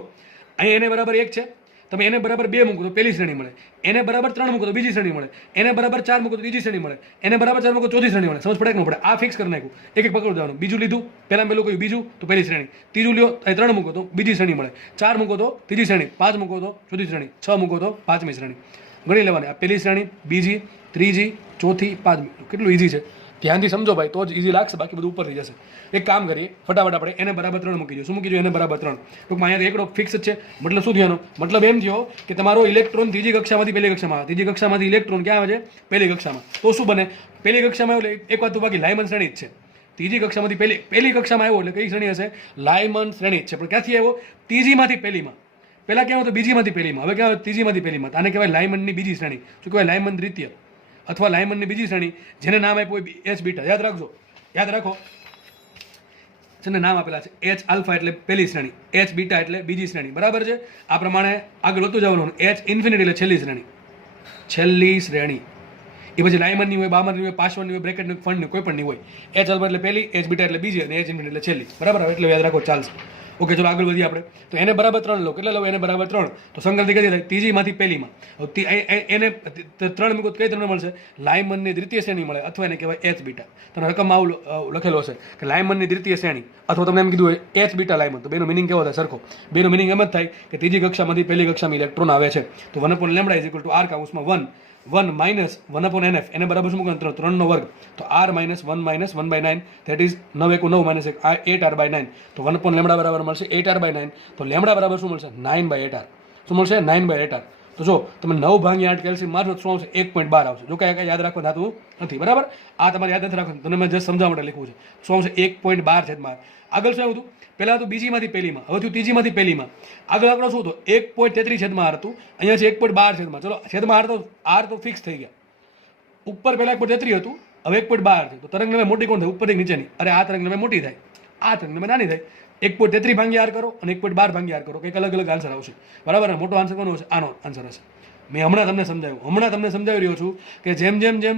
અહીં એને બરાબર 1 છે, તમે એને બરાબર 2 મૂકો તો પહેલી શ્રેણી મળે. એને બરાબર 3 મૂકો તો બીજી શ્રેણી મળે. એને બરાબર 4 મૂકો તો ત્રીજી શ્રેણી મળે. એને બરાબર 4 મૂકો તો ચોથી શ્રેણી મળે. સમજ પડે કે ન પડે? આ ફિક્સ કરી નાખ્યું. એક એક પકડી દેવાનું. બીજું લીધું, પહેલું કહ્યું બીજું તો પહેલી શ્રેણી. ત્રીજું લ્યો, 3 મૂકો તો બીજી શ્રેણી મળે. 4 મૂકો તો ત્રીજી શ્રેણી. 5 મૂકો તો ચોથી શ્રેણી. 6 મૂકો તો 5મી શ્રેણી. ગણી લેવાની. આ પહેલી શ્રેણી, બીજી, ત્રીજી, ચોથી, 5મી. કેટલું ઈઝી છે. ધ્યાનથી સમજો ભાઈ તો જ ઈઝી લાગશે, બાકી બધું ઉપરથી જશે. એક કામ કરીએ ફટાફટ, આપણે એને બરાબર 3 મૂકી દો. શું મૂકી દો? એને બરાબર 3. ટૂંકમાં અહીંયા એકડો ફિક્સ જ છે. મતલબ શું થયો? મતલબ એમ થયો કે તમારો ઇલેક્ટ્રોન ત્રીજી કક્ષામાંથી પહેલી કક્ષામાં આવે. ત્રીજી કક્ષામાંથી ઇલેક્ટ્રોન ક્યાં આવે છે? પહેલી કક્ષામાં. તો શું બને? પહેલી કક્ષામાં એટલે એક વાત તો બાકી લાયમન શ્રેણી જ છે. ત્રીજી કક્ષામાંથી પહેલી કક્ષામાં આવ્યો એટલે કઈ શ્રેણી હશે? લાયમન શ્રેણી જ છે. પણ ક્યાંથી આવ્યો? ત્રીજીમાંથી પહેલીમાં. પહેલા ક્યાં હતો? બીજીમાંથી પહેલીમાં. હવે ક્યાં? ત્રીજીમાંથી પહેલીમાં. આને કહેવાય લાયમનની બીજી શ્રેણી. શું કહેવાય? લાયમન દ્વિતીય અથવા લાયમનની બીજી શ્રેણી, જેને નામ આપ્યું હોય h બીટા. યાદ રાખો જેને નામ આપેલા છે. h આલ્ફા એટલે પહેલી શ્રેણી, h બીટા એટલે બીજી શ્રેણી. બરાબર છે. આ પ્રમાણે આગળ વધતું જવાનું. h ઇન્ફિનિટી એટલે છેલ્લી શ્રેણી. એ પછી લાયમનની હોય, બામરની હોય, પાસવર્ડની હોય, બ્રેકેટની, ફંડની, કોઈ પણ નહીં હોય. h આલ્ફા એટલે પહેલી, h બીટા એટલે બીજી અને h ઇન્ફિનિટી એટલે છેલ્લી. બરાબર. એટલે યાદ રાખો ચાલશે. ઓકે, ચલો આગળ વધીએ આપણે. તો એને બરાબર 3 લો. કેટલા લો? એને બરાબર 3. તો સંક્રાંતિ કઈ થાય? ત્રીજીમાંથી પહેલીમાં. એને 3 મૂકો કઈ 3 મળશે? લાયમનની દ્વિતીય શ્રેણી મળે, અથવા એને કહેવાય એચ બીટા. તમને રકમમાં આવું લખેલો હશે કે લાયમનની દ્વિતીય શ્રેણી, અથવા તમને એમ કીધું હોય એચ બીટા લાયમન. તો બેનો મિનિંગ કેવો થાય? સરખો. બેનો મિનિંગ એમ જ થાય કે ત્રીજી કક્ષામાંથી પહેલી કક્ષામાં ઇલેક્ટ્રોન આવે છે. તો 1 lambda is equal to r કાઉન્સમાં 1 માઇનસ 1 nf. એને બરાબર શું મૂકવાનું? 3 નો વર્ગ. તો r minus 1/9, that is 9 × 9 minus 1 8r/9. તો 1 લેમડા બરાબર મળશે 8r/9. તો લેમડા બરાબર શું મળશે? 9/8r. શું મળશે? 9/8r. તો જો તમે 9/8 કેલ્શિયમ મારશો તો શું આવશે? 1.12 આવશે. જો કાંઈ યાદ રાખવા થતું નથી, બરાબર. આ તમારે યાદ નથી રાખવાનું, તમને મેં જસ્ટ સમજાવવા માટે લખ્યું છે. શું આવશે? 1.12 છેદમાં. આગળ શું હતું? પહેલાં હતું બીજીમાંથી પહેલીમાં, હવે થયું ત્રીજીમાંથી પહેલીમાં. આગળ આંકડો શું હતો? 1.33 છેદમાં r હતું. અહીંયા છે 1.12 છેદમાં. ચલો છેદમાં r તો ફિક્સ થઈ ગયા. ઉપર પહેલાં 1.33 હતું, હવે 1.12 છે. તો તરંગલંબાઈ મોટી કોણ થાય? ઉપરથી નીચેની. અરે આ તરંગલંબાઈ મોટી થાય, આ તરંગલંબાઈ નાની થાય. 1.33 ભાંગ્યા r કરો અને 1.12 ભાંગ્યા r કરો, કંઈક અલગ અલગ આન્સર આવશે, બરાબર. મોટો આન્સર કોનો હશે? આનો આન્સર હશે. મેં હમણાં તમને સમજાવી રહ્યો છું કે જેમ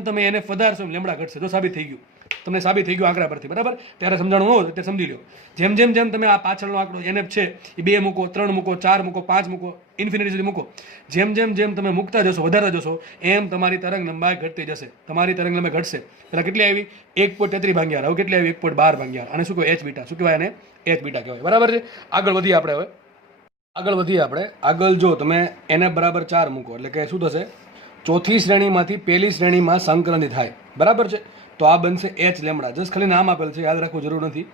તમે એને વધારશો એમ લેમડા ઘટશે. જો સાબિત થઈ ગયું, તમને સાબિત થઈ ગયું આંકડા પરથી, બરાબર. ત્યારે સમજાણું ન હોય તે સમજી લો. જેમ તમે આ પાછળનો આંકડો NF છે એ 2 મૂકો, 3 મૂકો, 4 મૂકો, 5 મૂકો, ઇન્ફિનિટી સુધી મૂકો. જેમ તમે મૂકતા જશો, વધારતા જશો, એમ તમારી તરંગ લંબાઈ ઘટતી જશે. તમારી તરંગ લંબાઈ ઘટશે. પહેલાં કેટલી આવી? 1.33 ભાંગ્યા. હવે કેટલી આવી? 1.12 ભાંગ્યા. અને શું કહેવાય? H beta. શું કહેવાય? એને એચ બીટા કહેવાય, બરાબર છે. આગળ વધીએ આપણે. આગળ જો તમે એને બરાબર 4 મૂકો એટલે કે શું થશે? ચોથી શ્રેણીમાંથી પહેલી શ્રેણીમાં સંક્રાંતિ થાય, બરાબર છે. તો આ બનશે એચ લેમડા. જસ્ટ ખાલી નામ આપેલ છે, યાદ રાખવું જરૂર નથી.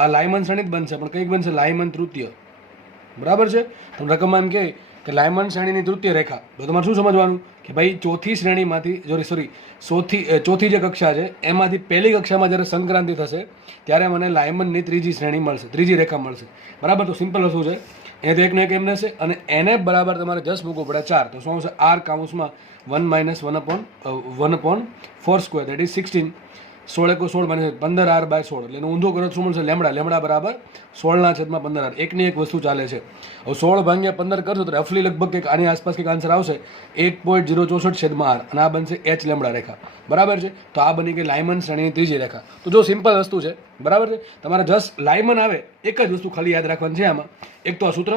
આ લાયમન શ્રેણી જ બનશે, પણ કંઈક બનશે લાયમન તૃતીય, બરાબર છે. તમે રકમમાં એમ કહે કે લાયમન શ્રેણીની તૃતીય રેખા. તો તમારે શું સમજવાનું કે ભાઈ ચોથી શ્રેણીમાંથી ચોથી જે કક્ષા છે એમાંથી પહેલી કક્ષામાં જ્યારે સંક્રાંતિ થશે ત્યારે મને લાયમનની ત્રીજી શ્રેણી મળશે, ત્રીજી રેખા મળશે, બરાબર. તો સિમ્પલ વસ્તુ છે. એ તો એકનો એક એમને છે અને એને બરાબર તમારે જસ્ટ મૂકવું પડે 4. તો શું આવશે? r કાઉન્સમાં 1 - 1/4², દેટ ઇઝ 16. 16 × 16 15r/16. એટલે એનું ઊંધું કરો શું મળશે? લેમડા બરાબર 16/15r. એકની એક વસ્તુ ચાલે છે. હવે 16 ભાગ્યા 15 કરશો તો રફલી લગભગ કંઈક આની આસપાસ કંઈક આન્સર આવશે 1.064 છેદમાં r. અને આ બનશે એચ લેમડા રેખા, બરાબર છે. તો આ બની ગઈ લાયમન શ્રેણીની ત્રીજી રેખા. તો જો સિમ્પલ વસ્તુ છે, બરાબર છે. તમારે જસ્ટ લાયમન આવે એક જ વસ્તુ ખાલી યાદ રાખવાની છે આમાં. એક તો આ સૂત્ર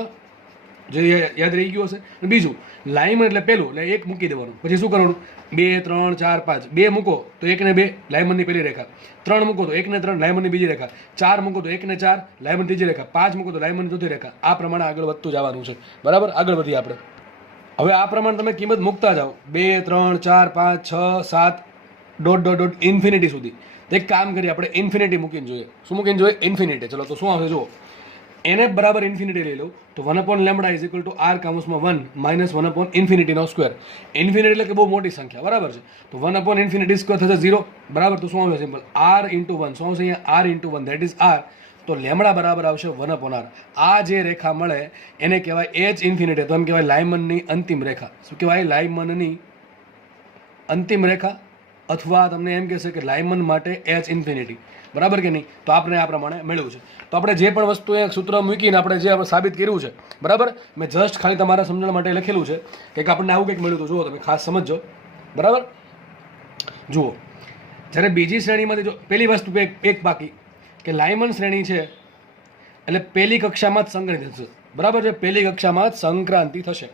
જે યાદ રહી ગયું હશે, બીજું લાયમન એટલે પહેલું, એટલે 1 મૂકી દેવાનું. પછી શું કરવાનું? 2 3 4 5. 2 મૂકો તો 1 ને 2 લાયમનની પહેલી રેખા. 3 મૂકો તો 1 ને 3 લાયમનની બીજી રેખા. 4 મૂકો તો 1 ને 4 લાયમન ત્રીજી રેખા. 5 મૂકો તો લાયમન ચોથી રેખા. આ પ્રમાણે આગળ વધતું જવાનું છે, બરાબર. આગળ વધીએ આપણે. હવે આ પ્રમાણે તમે કિંમત મૂકતા જાઓ 2 3 4 5 6 7 ... ઇન્ફિનિટી સુધી. તો એક કામ કરીએ આપણે, ઇન્ફિનિટી મૂકીને જોઈએ. શું મૂકીને જોઈએ? ઇન્ફિનિટી. ચલો તો શું આવશે જુઓ. એને બરાબર ઇન્ફિનિટી લઈ લો તો 1 lambda is equal to r કાઉન્સમાં 1 માઇનસ 1 ઇન્ફિનિટીનો સ્ક્વેર. ઇન્ફિનિટી એટલે કે બહુ મોટી સંખ્યા, બરાબર છે. તો 1 ઇન્ફિનિટી સ્ક્વેર થશે 0, બરાબર. તો શું આવશે? Simple r × 1. શું આવશે અહીંયા? r × 1, that is r. તો લેમડા બરાબર આવશે 1/r. આ જે રેખા મળે એને કહેવાય એચ ઇન્ફિનિટી. તો એમ કહેવાય લાયમનની અંતિમ રેખા. શું કહેવાય? લાયમનની અંતિમ રેખા, અથવા તમને એમ કહેશે કે લાયમન માટે એચ ઇન્ફિનિટી, બરાબર કે નહીં. તો આપણે આ પ્રમાણે મેળવ્યું છે. તો આપણે જે પણ વસ્તુ એ સૂત્ર મૂકીને આપણે જે સાબિત કર્યું છે, બરાબર. મેં જસ્ટ ખાલી તમારા સમજણ માટે લખેલું છે કે આપણને આવું કંઈક મળ્યું હતું. જુઓ તમે ખાસ સમજજો, બરાબર. જુઓ, જ્યારે બીજી શ્રેણીમાંથી જો પહેલી વસ્તુ એક બાકી કે લાયમન શ્રેણી છે એટલે પહેલી કક્ષામાં જ સંક્રાંતિ થશે, બરાબર છે. પહેલી કક્ષામાં જ સંક્રાંતિ થશે.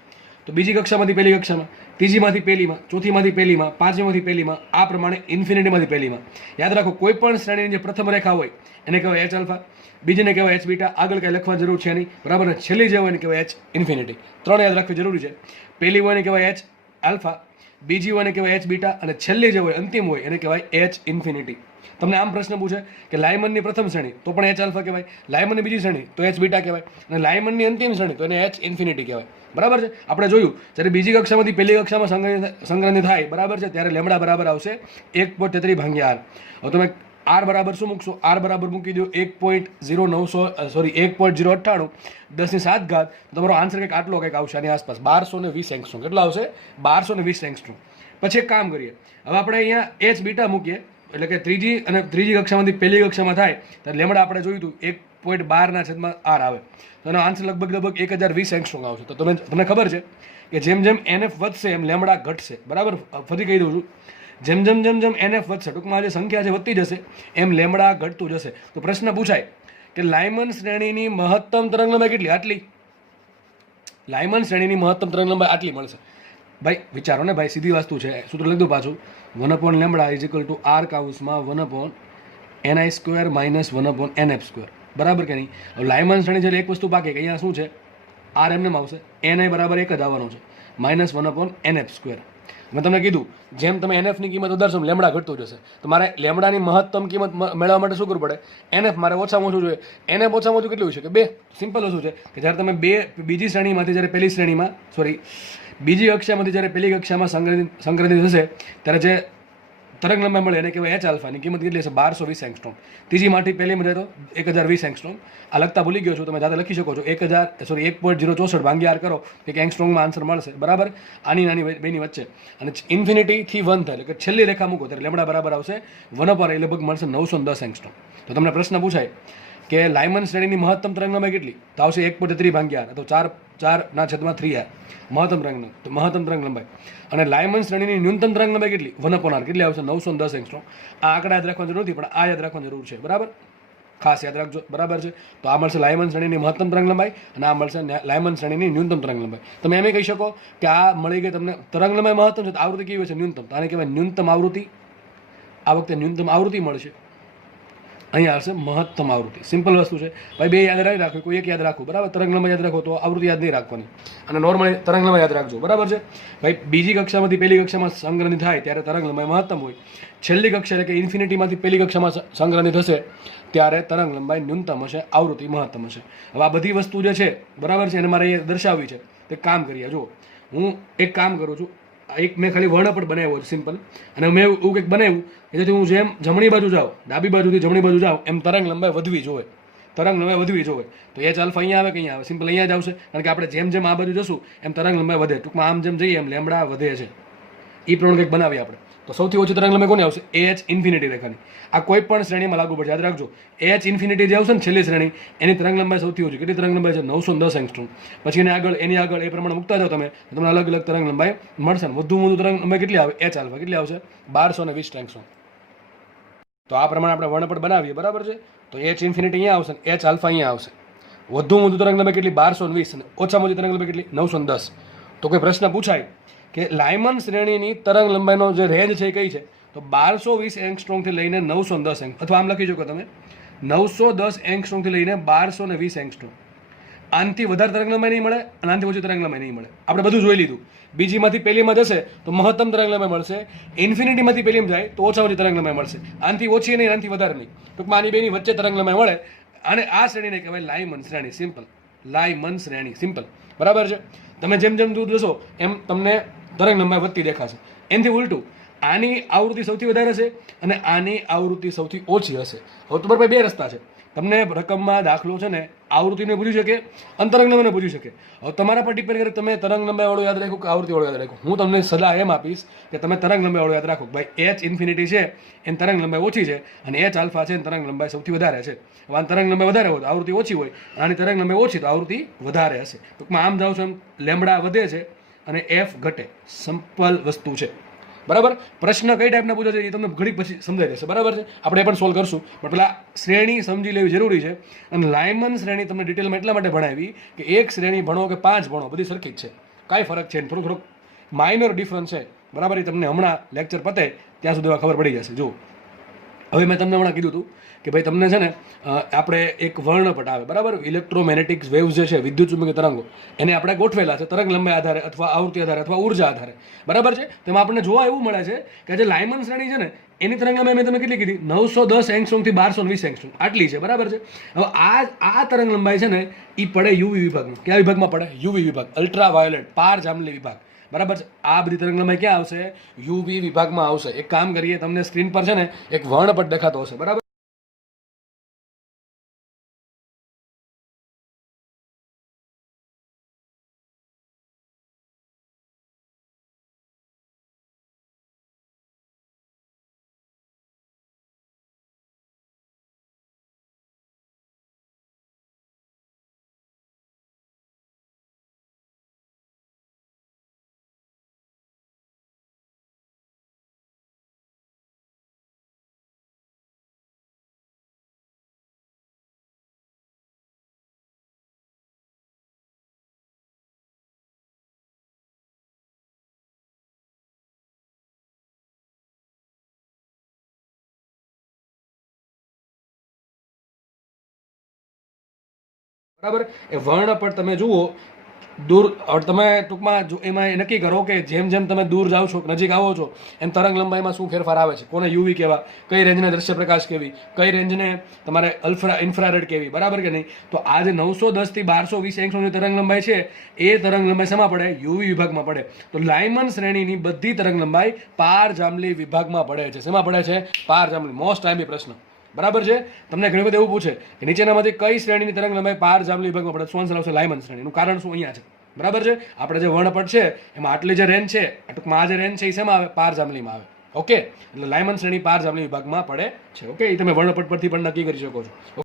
તો બીજી કક્ષામાંથી પહેલી કક્ષામાં, ત્રીજીમાંથી પહેલીમાં, ચોથીમાંથી પહેલીમાં, પાંચમીમાંથી પહેલીમાં, આ પ્રમાણે ઇન્ફિનિટીમાંથી પહેલીમાં. યાદ રાખો, કોઈ પણ શ્રેણીની જે પ્રથમ રેખા હોય એને કહેવાય એચ આલ્ફા, બીજીને કહેવાય એચ બીટા. આગળ કાંઈ લખવા જરૂર છે નહીં, બરાબર. છેલ્લી જે હોય એને કહેવાય એચ ઇન્ફિનિટી. 3 યાદ રાખવી જરૂરી છે. પહેલી હોય એને કહેવાય એચ આલ્ફા, બીજી હોય એને કહેવાય એચ બીટા, અને છેલ્લી જે હોય અંતિમ હોય એને કહેવાય એચ ઇન્ફિનિટી. તમને આમ પ્રશ્ન પૂછે કે લાયમનની પ્રથમ શ્રેણી તો પણ એચ આલ્ફા કહેવાય, લાયમનની બીજી શ્રેણી તો એચ બીટા કહેવાય, અને લાયમનની અંતિમ શ્રેણી તો એને એચ ઇન્ફિનિટી કહેવાય, બરાબર છે. આપણે જોયું જ્યારે બીજી કક્ષામાંથી પહેલી કક્ષામાં સંક્રાંતિ થાય, બરાબર છે, ત્યારે લેમડા બરાબર આવશે 1.33 ભાગ્યા r. હવે તમે r બરાબર શું મૂકશો? r બરાબર મૂકી દો 1.098 10⁷. તમારો આન્સર કંઈક આટલો કંઈક આવશે આની આસપાસ 1220 એંગસ્ટ્રોમ. કેટલો આવશે? 1220 એંગસ્ટ્રોમ. પછી એક કામ કરીએ, હવે આપણે અહીંયા એચ બીટા મૂકીએ, એટલે કે ત્રીજી કક્ષામાંથી પહેલી કક્ષામાં થાય ત્યારે લેમડા આપણે જોયું હતું 1.12/r આવે. તો એનો આન્સર લગભગ 1020 એંગસ્ટ્રોમ આવશે. તો તમને ખબર છે કે જેમ NF વધશે એમ લેમડા ઘટશે, બરાબર. ફરી કહી દઉં છું, જેમ NF વધશે, ટૂંકમાં જે સંખ્યા છે વધતી જશે એમ લેમડા ઘટતું જશે. તો પ્રશ્ન પૂછાય કે લાયમન શ્રેણીની મહત્તમ તરંગલંબાઈ કેટલી? આટલી. લાયમન શ્રેણીની મહત્તમ તરંગલંબાઈ આટલી મળશે. ભાઈ વિચારો ને ભાઈ, સીધી વસ્તુ છે. સૂત્ર લખી દઉં પાછું. 1/λ ઇઝ ઇક્વલ ટુ r કાઉન્સમાં 1/ni² માઇનસ 1/nf². બરાબર કે નહીં? હવે લાયમન શ્રેણી છે એક વસ્તુ પાકે કે અહીંયા શું છે, r એમને આવશે, ni બરાબર એક જ આવવાનો છે, માઇનસ 1/nf². મેં તમને કીધું જેમ તમે એનએફની કિંમત વધારશો લેમડા ઘટતું જશે. તો મારે લેમડાની મહત્તમ કિંમત મેળવવા માટે શું કરવું પડે? એનએફ મારે ઓછામાં ઓછું જોઈએ. એનએફ ઓછામાં ઓછું કેટલું હોય છે કે 2. સિમ્પલ વસ્તુ છે કે જ્યારે તમે બીજી શ્રેણીમાંથી જ્યારે પહેલી શ્રેણીમાં બીજી કક્ષામાંથી જ્યારે પહેલી કક્ષામાં સંગ્રહિત થશે ત્યારે જે તરંગલંબાઈ મળે એને કહેવાય એચ આલ્ફાની કિંમત કેટલી હશે? 1220 એંગસ્ટ્રોમ. ત્રીજીમાંથી પહેલીમાં તો 1020 એંગસ્ટ્રોમ. આ લખતા ભૂલી ગયો છું, તમે જાતે લખી શકો છો. 1.064 ભાંગ્યા r કરો એક એંગસ્ટ્રોમમાં આન્સર મળશે. બરાબર. આની નાની બેની વચ્ચે અને ઇન્ફિનિટીથી 1 થાય એટલે કે છેલ્લી રેખા મૂકો ત્યારે લેમડા બરાબર આવશે 1/r, લગભગ મળશે 910 એંગસ્ટ્રોમ. તો તમને પ્રશ્ન પૂછાય કે લાયમન શ્રેણીની મહત્તમ તરંગલંબાઈ કેટલી? તો આવશે 1.3 ભાંગ્યા અથવા 4/3r મહત્તમ તરંગલંબાઈ. અને લાયમન શ્રેણીની ન્યૂનતમ તરંગલંબાઈ કેટલી? 1/r. કેટલી આવશે? 910 એંગસ્ટ્રોમ. આ આંકડા યાદ રાખવાની જરૂર નથી, પણ આ યાદ રાખવાની જરૂર છે. બરાબર, ખાસ યાદ રાખજો. બરાબર છે. તો આ મળશે લાયમન શ્રેણીની મહત્તમ તરંગલંબાઈ અને આ મળશે લાયમન શ્રેણીની ન્યૂનતમ તરંગલંબાઈ. તમે એમ કહી શકો કે આ મળી ગઈ તમને તરંગલંબાઈ મહત્તમ છે, તો આવૃત્તિ કેવી છે? ન્યૂનતમ. તો આને કહેવાય ન્યૂનતમ આવૃત્તિ. આ વખતે ન્યૂનતમ આવૃત્તિ મળશે. અહીંયા આવશે મહત્તમ આવૃત્તિ. સિમ્પલ વસ્તુ છે ભાઈ. બે યાદ રાખવી, કોઈ એક યાદ રાખવું. બરાબર. તરંગલંબાઈ યાદ રાખો તો આવૃત્તિ યાદ નહીં રાખવાની. અને નોર્મલી તરંગલંબાઈ યાદ રાખજો. બરાબર છે ભાઈ. બીજી કક્ષામાંથી પહેલી કક્ષામાં સંગ્રહિત થાય ત્યારે તરંગલંબાઈ મહત્તમ હોય. છેલ્લી કક્ષા એટલે કે ઇન્ફિનિટીમાંથી પહેલી કક્ષામાં સંગ્રહિત થશે ત્યારે તરંગલંબાઈ ન્યૂનતમ હશે, આવૃત્તિ મહત્તમ હશે. હવે આ બધી વસ્તુ જે છે બરાબર છે એને મારે અહીંયા દર્શાવવી છે. તે કામ કરીએ. જુઓ, હું એક કામ કરું છું. એક મેં ખાલી વર્ણપટ બનાવ્યો છે સિમ્પલ, અને મેં એવું કંઈક બનાવ્યું કે જેથી હું જેમ જમણી બાજુ જાઉં, ડાબી બાજુથી જમણી બાજુ જાઉં એમ તરંગલંબાઈ વધવી જોઈએ. તો એચ આલ્ફા અહીંયા આવે કે અહીંયા આવે? સિમ્પલ અહીંયા જ આવશે, કારણ કે આપણે જેમ જેમ આ બાજુ જશું એમ તરંગલંબાઈ વધે. ટૂંકમાં આમ જેમ જઈએ એમ લેમડા વધે છે. એ પ્રમાણે કંઈક બનાવીએ આપણે. તો સૌથી ઓછી તરંગલંબાઈ કોની આવશે? એચ ઇન્ફિનિટી રેખાની. આ કોઈ પણ શ્રેણીમાં લાગુ પડશે, યાદ રાખજો. એચ ઇન્ફિનિટી જે આવશે ને છેલ્લી શ્રેણી, એની તરંગલંબાઈ સૌથી ઓછી. કેટલી તરંગલંબાઈ છે? 910 એંગસ્ટ્રોમ. પછી એની આગળ એ પ્રમાણે મૂકતા જાઓ તમે, તમને અલગ અલગ તરંગલંબાઈ મળશે. વધુ તરંગલંબાઈ કેટલી આવે? એચ આલ્ફા કેટલી આવશે? 1220 એંગસ્ટ્રોમ. તો આ પ્રમાણે આપણે વર્ણપટ બનાવીએ. બરાબર છે. તો એચ ઇન્ફિનિટી અહીંયા આવશે, એચ આલ્ફા અહીંયા આવશે. વધુ તરંગલંબાઈ કેટલી? 1220. અને ઓછામાં ઓછી તરંગલંબાઈ કેટલી? 910. તો કોઈ પ્રશ્ન પૂછાય કે લાયમન શ્રેણીની તરંગલંબાઈનો જે રેન્જ છે એ કઈ છે? તો 1220 એંગસ્ટ્રોમથી લઈને 910 અથવા આમ લખી શકો તમે 910 એંગસ્ટ્રોમથી લઈને 1220 એંગસ્ટ્રોમ. આનાથી વધારે તરંગલંબાઈ નહીં મળે અને આનાથી ઓછી તરંગલંબાઈ નહીં મળે. આપણે બધું જોઈ લીધું. બીજીમાંથી પહેલીમાં જશે તો મહત્તમ તરંગલંબાઈ મળશે. ઇન્ફિનિટીમાંથી પહેલીમાં જાય તો ઓછામાં ઓછી તરંગલંબાઈ મળશે. આનાથી ઓછી નહીં, આનાથી વધારે નહીં. ટૂંકમાં આની બેની વચ્ચે તરંગલંબાઈ મળે. અને આ શ્રેણીને કહેવાય લાયમન શ્રેણી. સિમ્પલ. લાયમન શ્રેણી. સિમ્પલ. બરાબર છે. તમે જેમ જેમ દૂર જશો એમ તમને તરંગલંબાઈ વધતી દેખાશે. એનાથી ઉલટું આની આવૃત્તિ સૌથી વધારે છે અને આની આવૃત્તિ સૌથી ઓછી હશે. હવે તમારા પાસે બે રસ્તા છે. તમને રકમમાં દાખલો છે ને આવૃત્તિને પૂછી શકે, અંતરંગલંબાઈને પૂછી શકે. હવે તમારા પર ડિપેન્ડ કરે તમે તરંગલંબાઈવાળું યાદ રાખો કે આવૃત્તિવાળું યાદ રાખો. હું તમને સલાહ એમ આપીશ કે તમે તરંગલંબાઈવાળું યાદ રાખો. ભાઈ એચ ઇન્ફિનિટી છે એની તરંગલંબાઈ ઓછી છે અને એચ આલ્ફા છે એની તરંગલંબાઈ સૌથી વધારે છે. હવે આની તરંગલંબાઈ વધારે હોય તો આવૃત્તિ ઓછી હોય, આની તરંગલંબાઈ ઓછી તો આવૃત્તિ વધારે હશે. ટૂંકમાં આમ જાઓ છો એમ લેમડા વધે છે અને એફ ઘટે. સિમ્પલ વસ્તુ છે. બરાબર. પ્રશ્ન કઈ ટાઈપના પૂછે છે એ તમને ઘડી પછી સમજાઈ જશે. બરાબર છે. આપણે એ પણ સોલ્વ કરશું, પણ પેલા શ્રેણી સમજી લેવી જરૂરી છે. અને લાયમન શ્રેણી તમને ડિટેલમાં એટલા માટે ભણાવી કે એક શ્રેણી ભણો કે 5 ભણો બધી સરખી જ છે. કાંઈ ફરક છે, થોડોક માઇનર ડિફરન્સ છે. બરાબર. એ તમને હમણાં લેક્ચર પતે ત્યાં સુધી ખબર પડી જશે. જુઓ, હવે મેં તમને હમણાં કીધું હતું કે ભાઈ તમને છે ને આપણે એક વર્ણપટ આવે. બરાબર. ઇલેક્ટ્રોમેગ્નેટિક વેવ્સ જે છે, વિદ્યુત ચુંબકીય તરંગો, એને આપણે ગોઠવેલા છે તરંગ લંબાઈ આધારે અથવા આવૃત્તિ આધારે અથવા ઉર્જા આધારે. બરાબર છે. તેમાં આપણને જોવા એવું મળે છે કે જે લાયમન શ્રેણી છે ને એની તરંગ લંબાઈ મેં તમે કેટલી કીધી? 910 એંગસ્ટ્રોમથી 1220 એંગસ્ટ્રોમ. આટલી છે. બરાબર છે. હવે આ તરંગ લંબાઈ છે ને એ પડે યુવી વિભાગમાં. કયા વિભાગમાં પડે? યુવી વિભાગ, અલ્ટ્રા વાયોલેટ, પાર જાંબલી વિભાગ. બરાબર છે. આ બધી તરંગલંબાઈ ક્યાં આવશે? યુવી વિભાગમાં આવશે. એક કામ કરીએ, તમને સ્ક્રીન પર છે ને એક વર્ણપટ દેખાતો હશે. બરાબર. બરાબર. એ વર્ણપટ તમે જુઓ દૂર, તમે ટૂંકમાં એમાં એ નક્કી કરો કે જેમ જેમ તમે દૂર જાઓ છો, નજીક આવો છો, એમ તરંગ લંબાઈમાં શું ફેરફાર આવે છે, કોને યુવી કહેવા, કઈ રેન્જને દ્રશ્ય પ્રકાશ કહેવી, કઈ રેન્જને તમારે ઇન્ફ્રારેડ કહેવી, બરાબર કે નહીં. તો આ જે 910 થી 1220 એંગસ્ટ્રોમની તરંગ લંબાઈ છે એ તરંગ લંબાઈ શેમાં પડે? યુવી વિભાગમાં પડે. તો લાયમન શ્રેણીની બધી તરંગ લંબાઈ પારજાંબલી વિભાગમાં પડે છે. શેમાં પડે છે? પારજાંબલી. મોસ્ટ ટાઈમી પ્રશ્ન, બરાબર છે. તમને ઘણી વખત એવું પૂછે કે નીચેનામાંથી કઈ શ્રેણીની તરંગ લંબાઈ પારજાંબલી વિભાગમાં પડે? શું આન્સર આવશે? લાયમન શ્રેણીનું. કારણ શું? અહીંયા છે, બરાબર છે. આપણે જે વર્ણપટ છે એમાં આટલી જે રેન્જ છે, ટૂંકમાં આ જે રેન્જ છે એ શેમાં આવે? પારજાંબલીમાં આવે. ઓકે, એટલે લાયમન શ્રેણી પારજાંબલી વિભાગમાં પડે છે. ઓકે, એ તમે વર્ણપટ પરથી પણ નક્કી કરી શકો છો.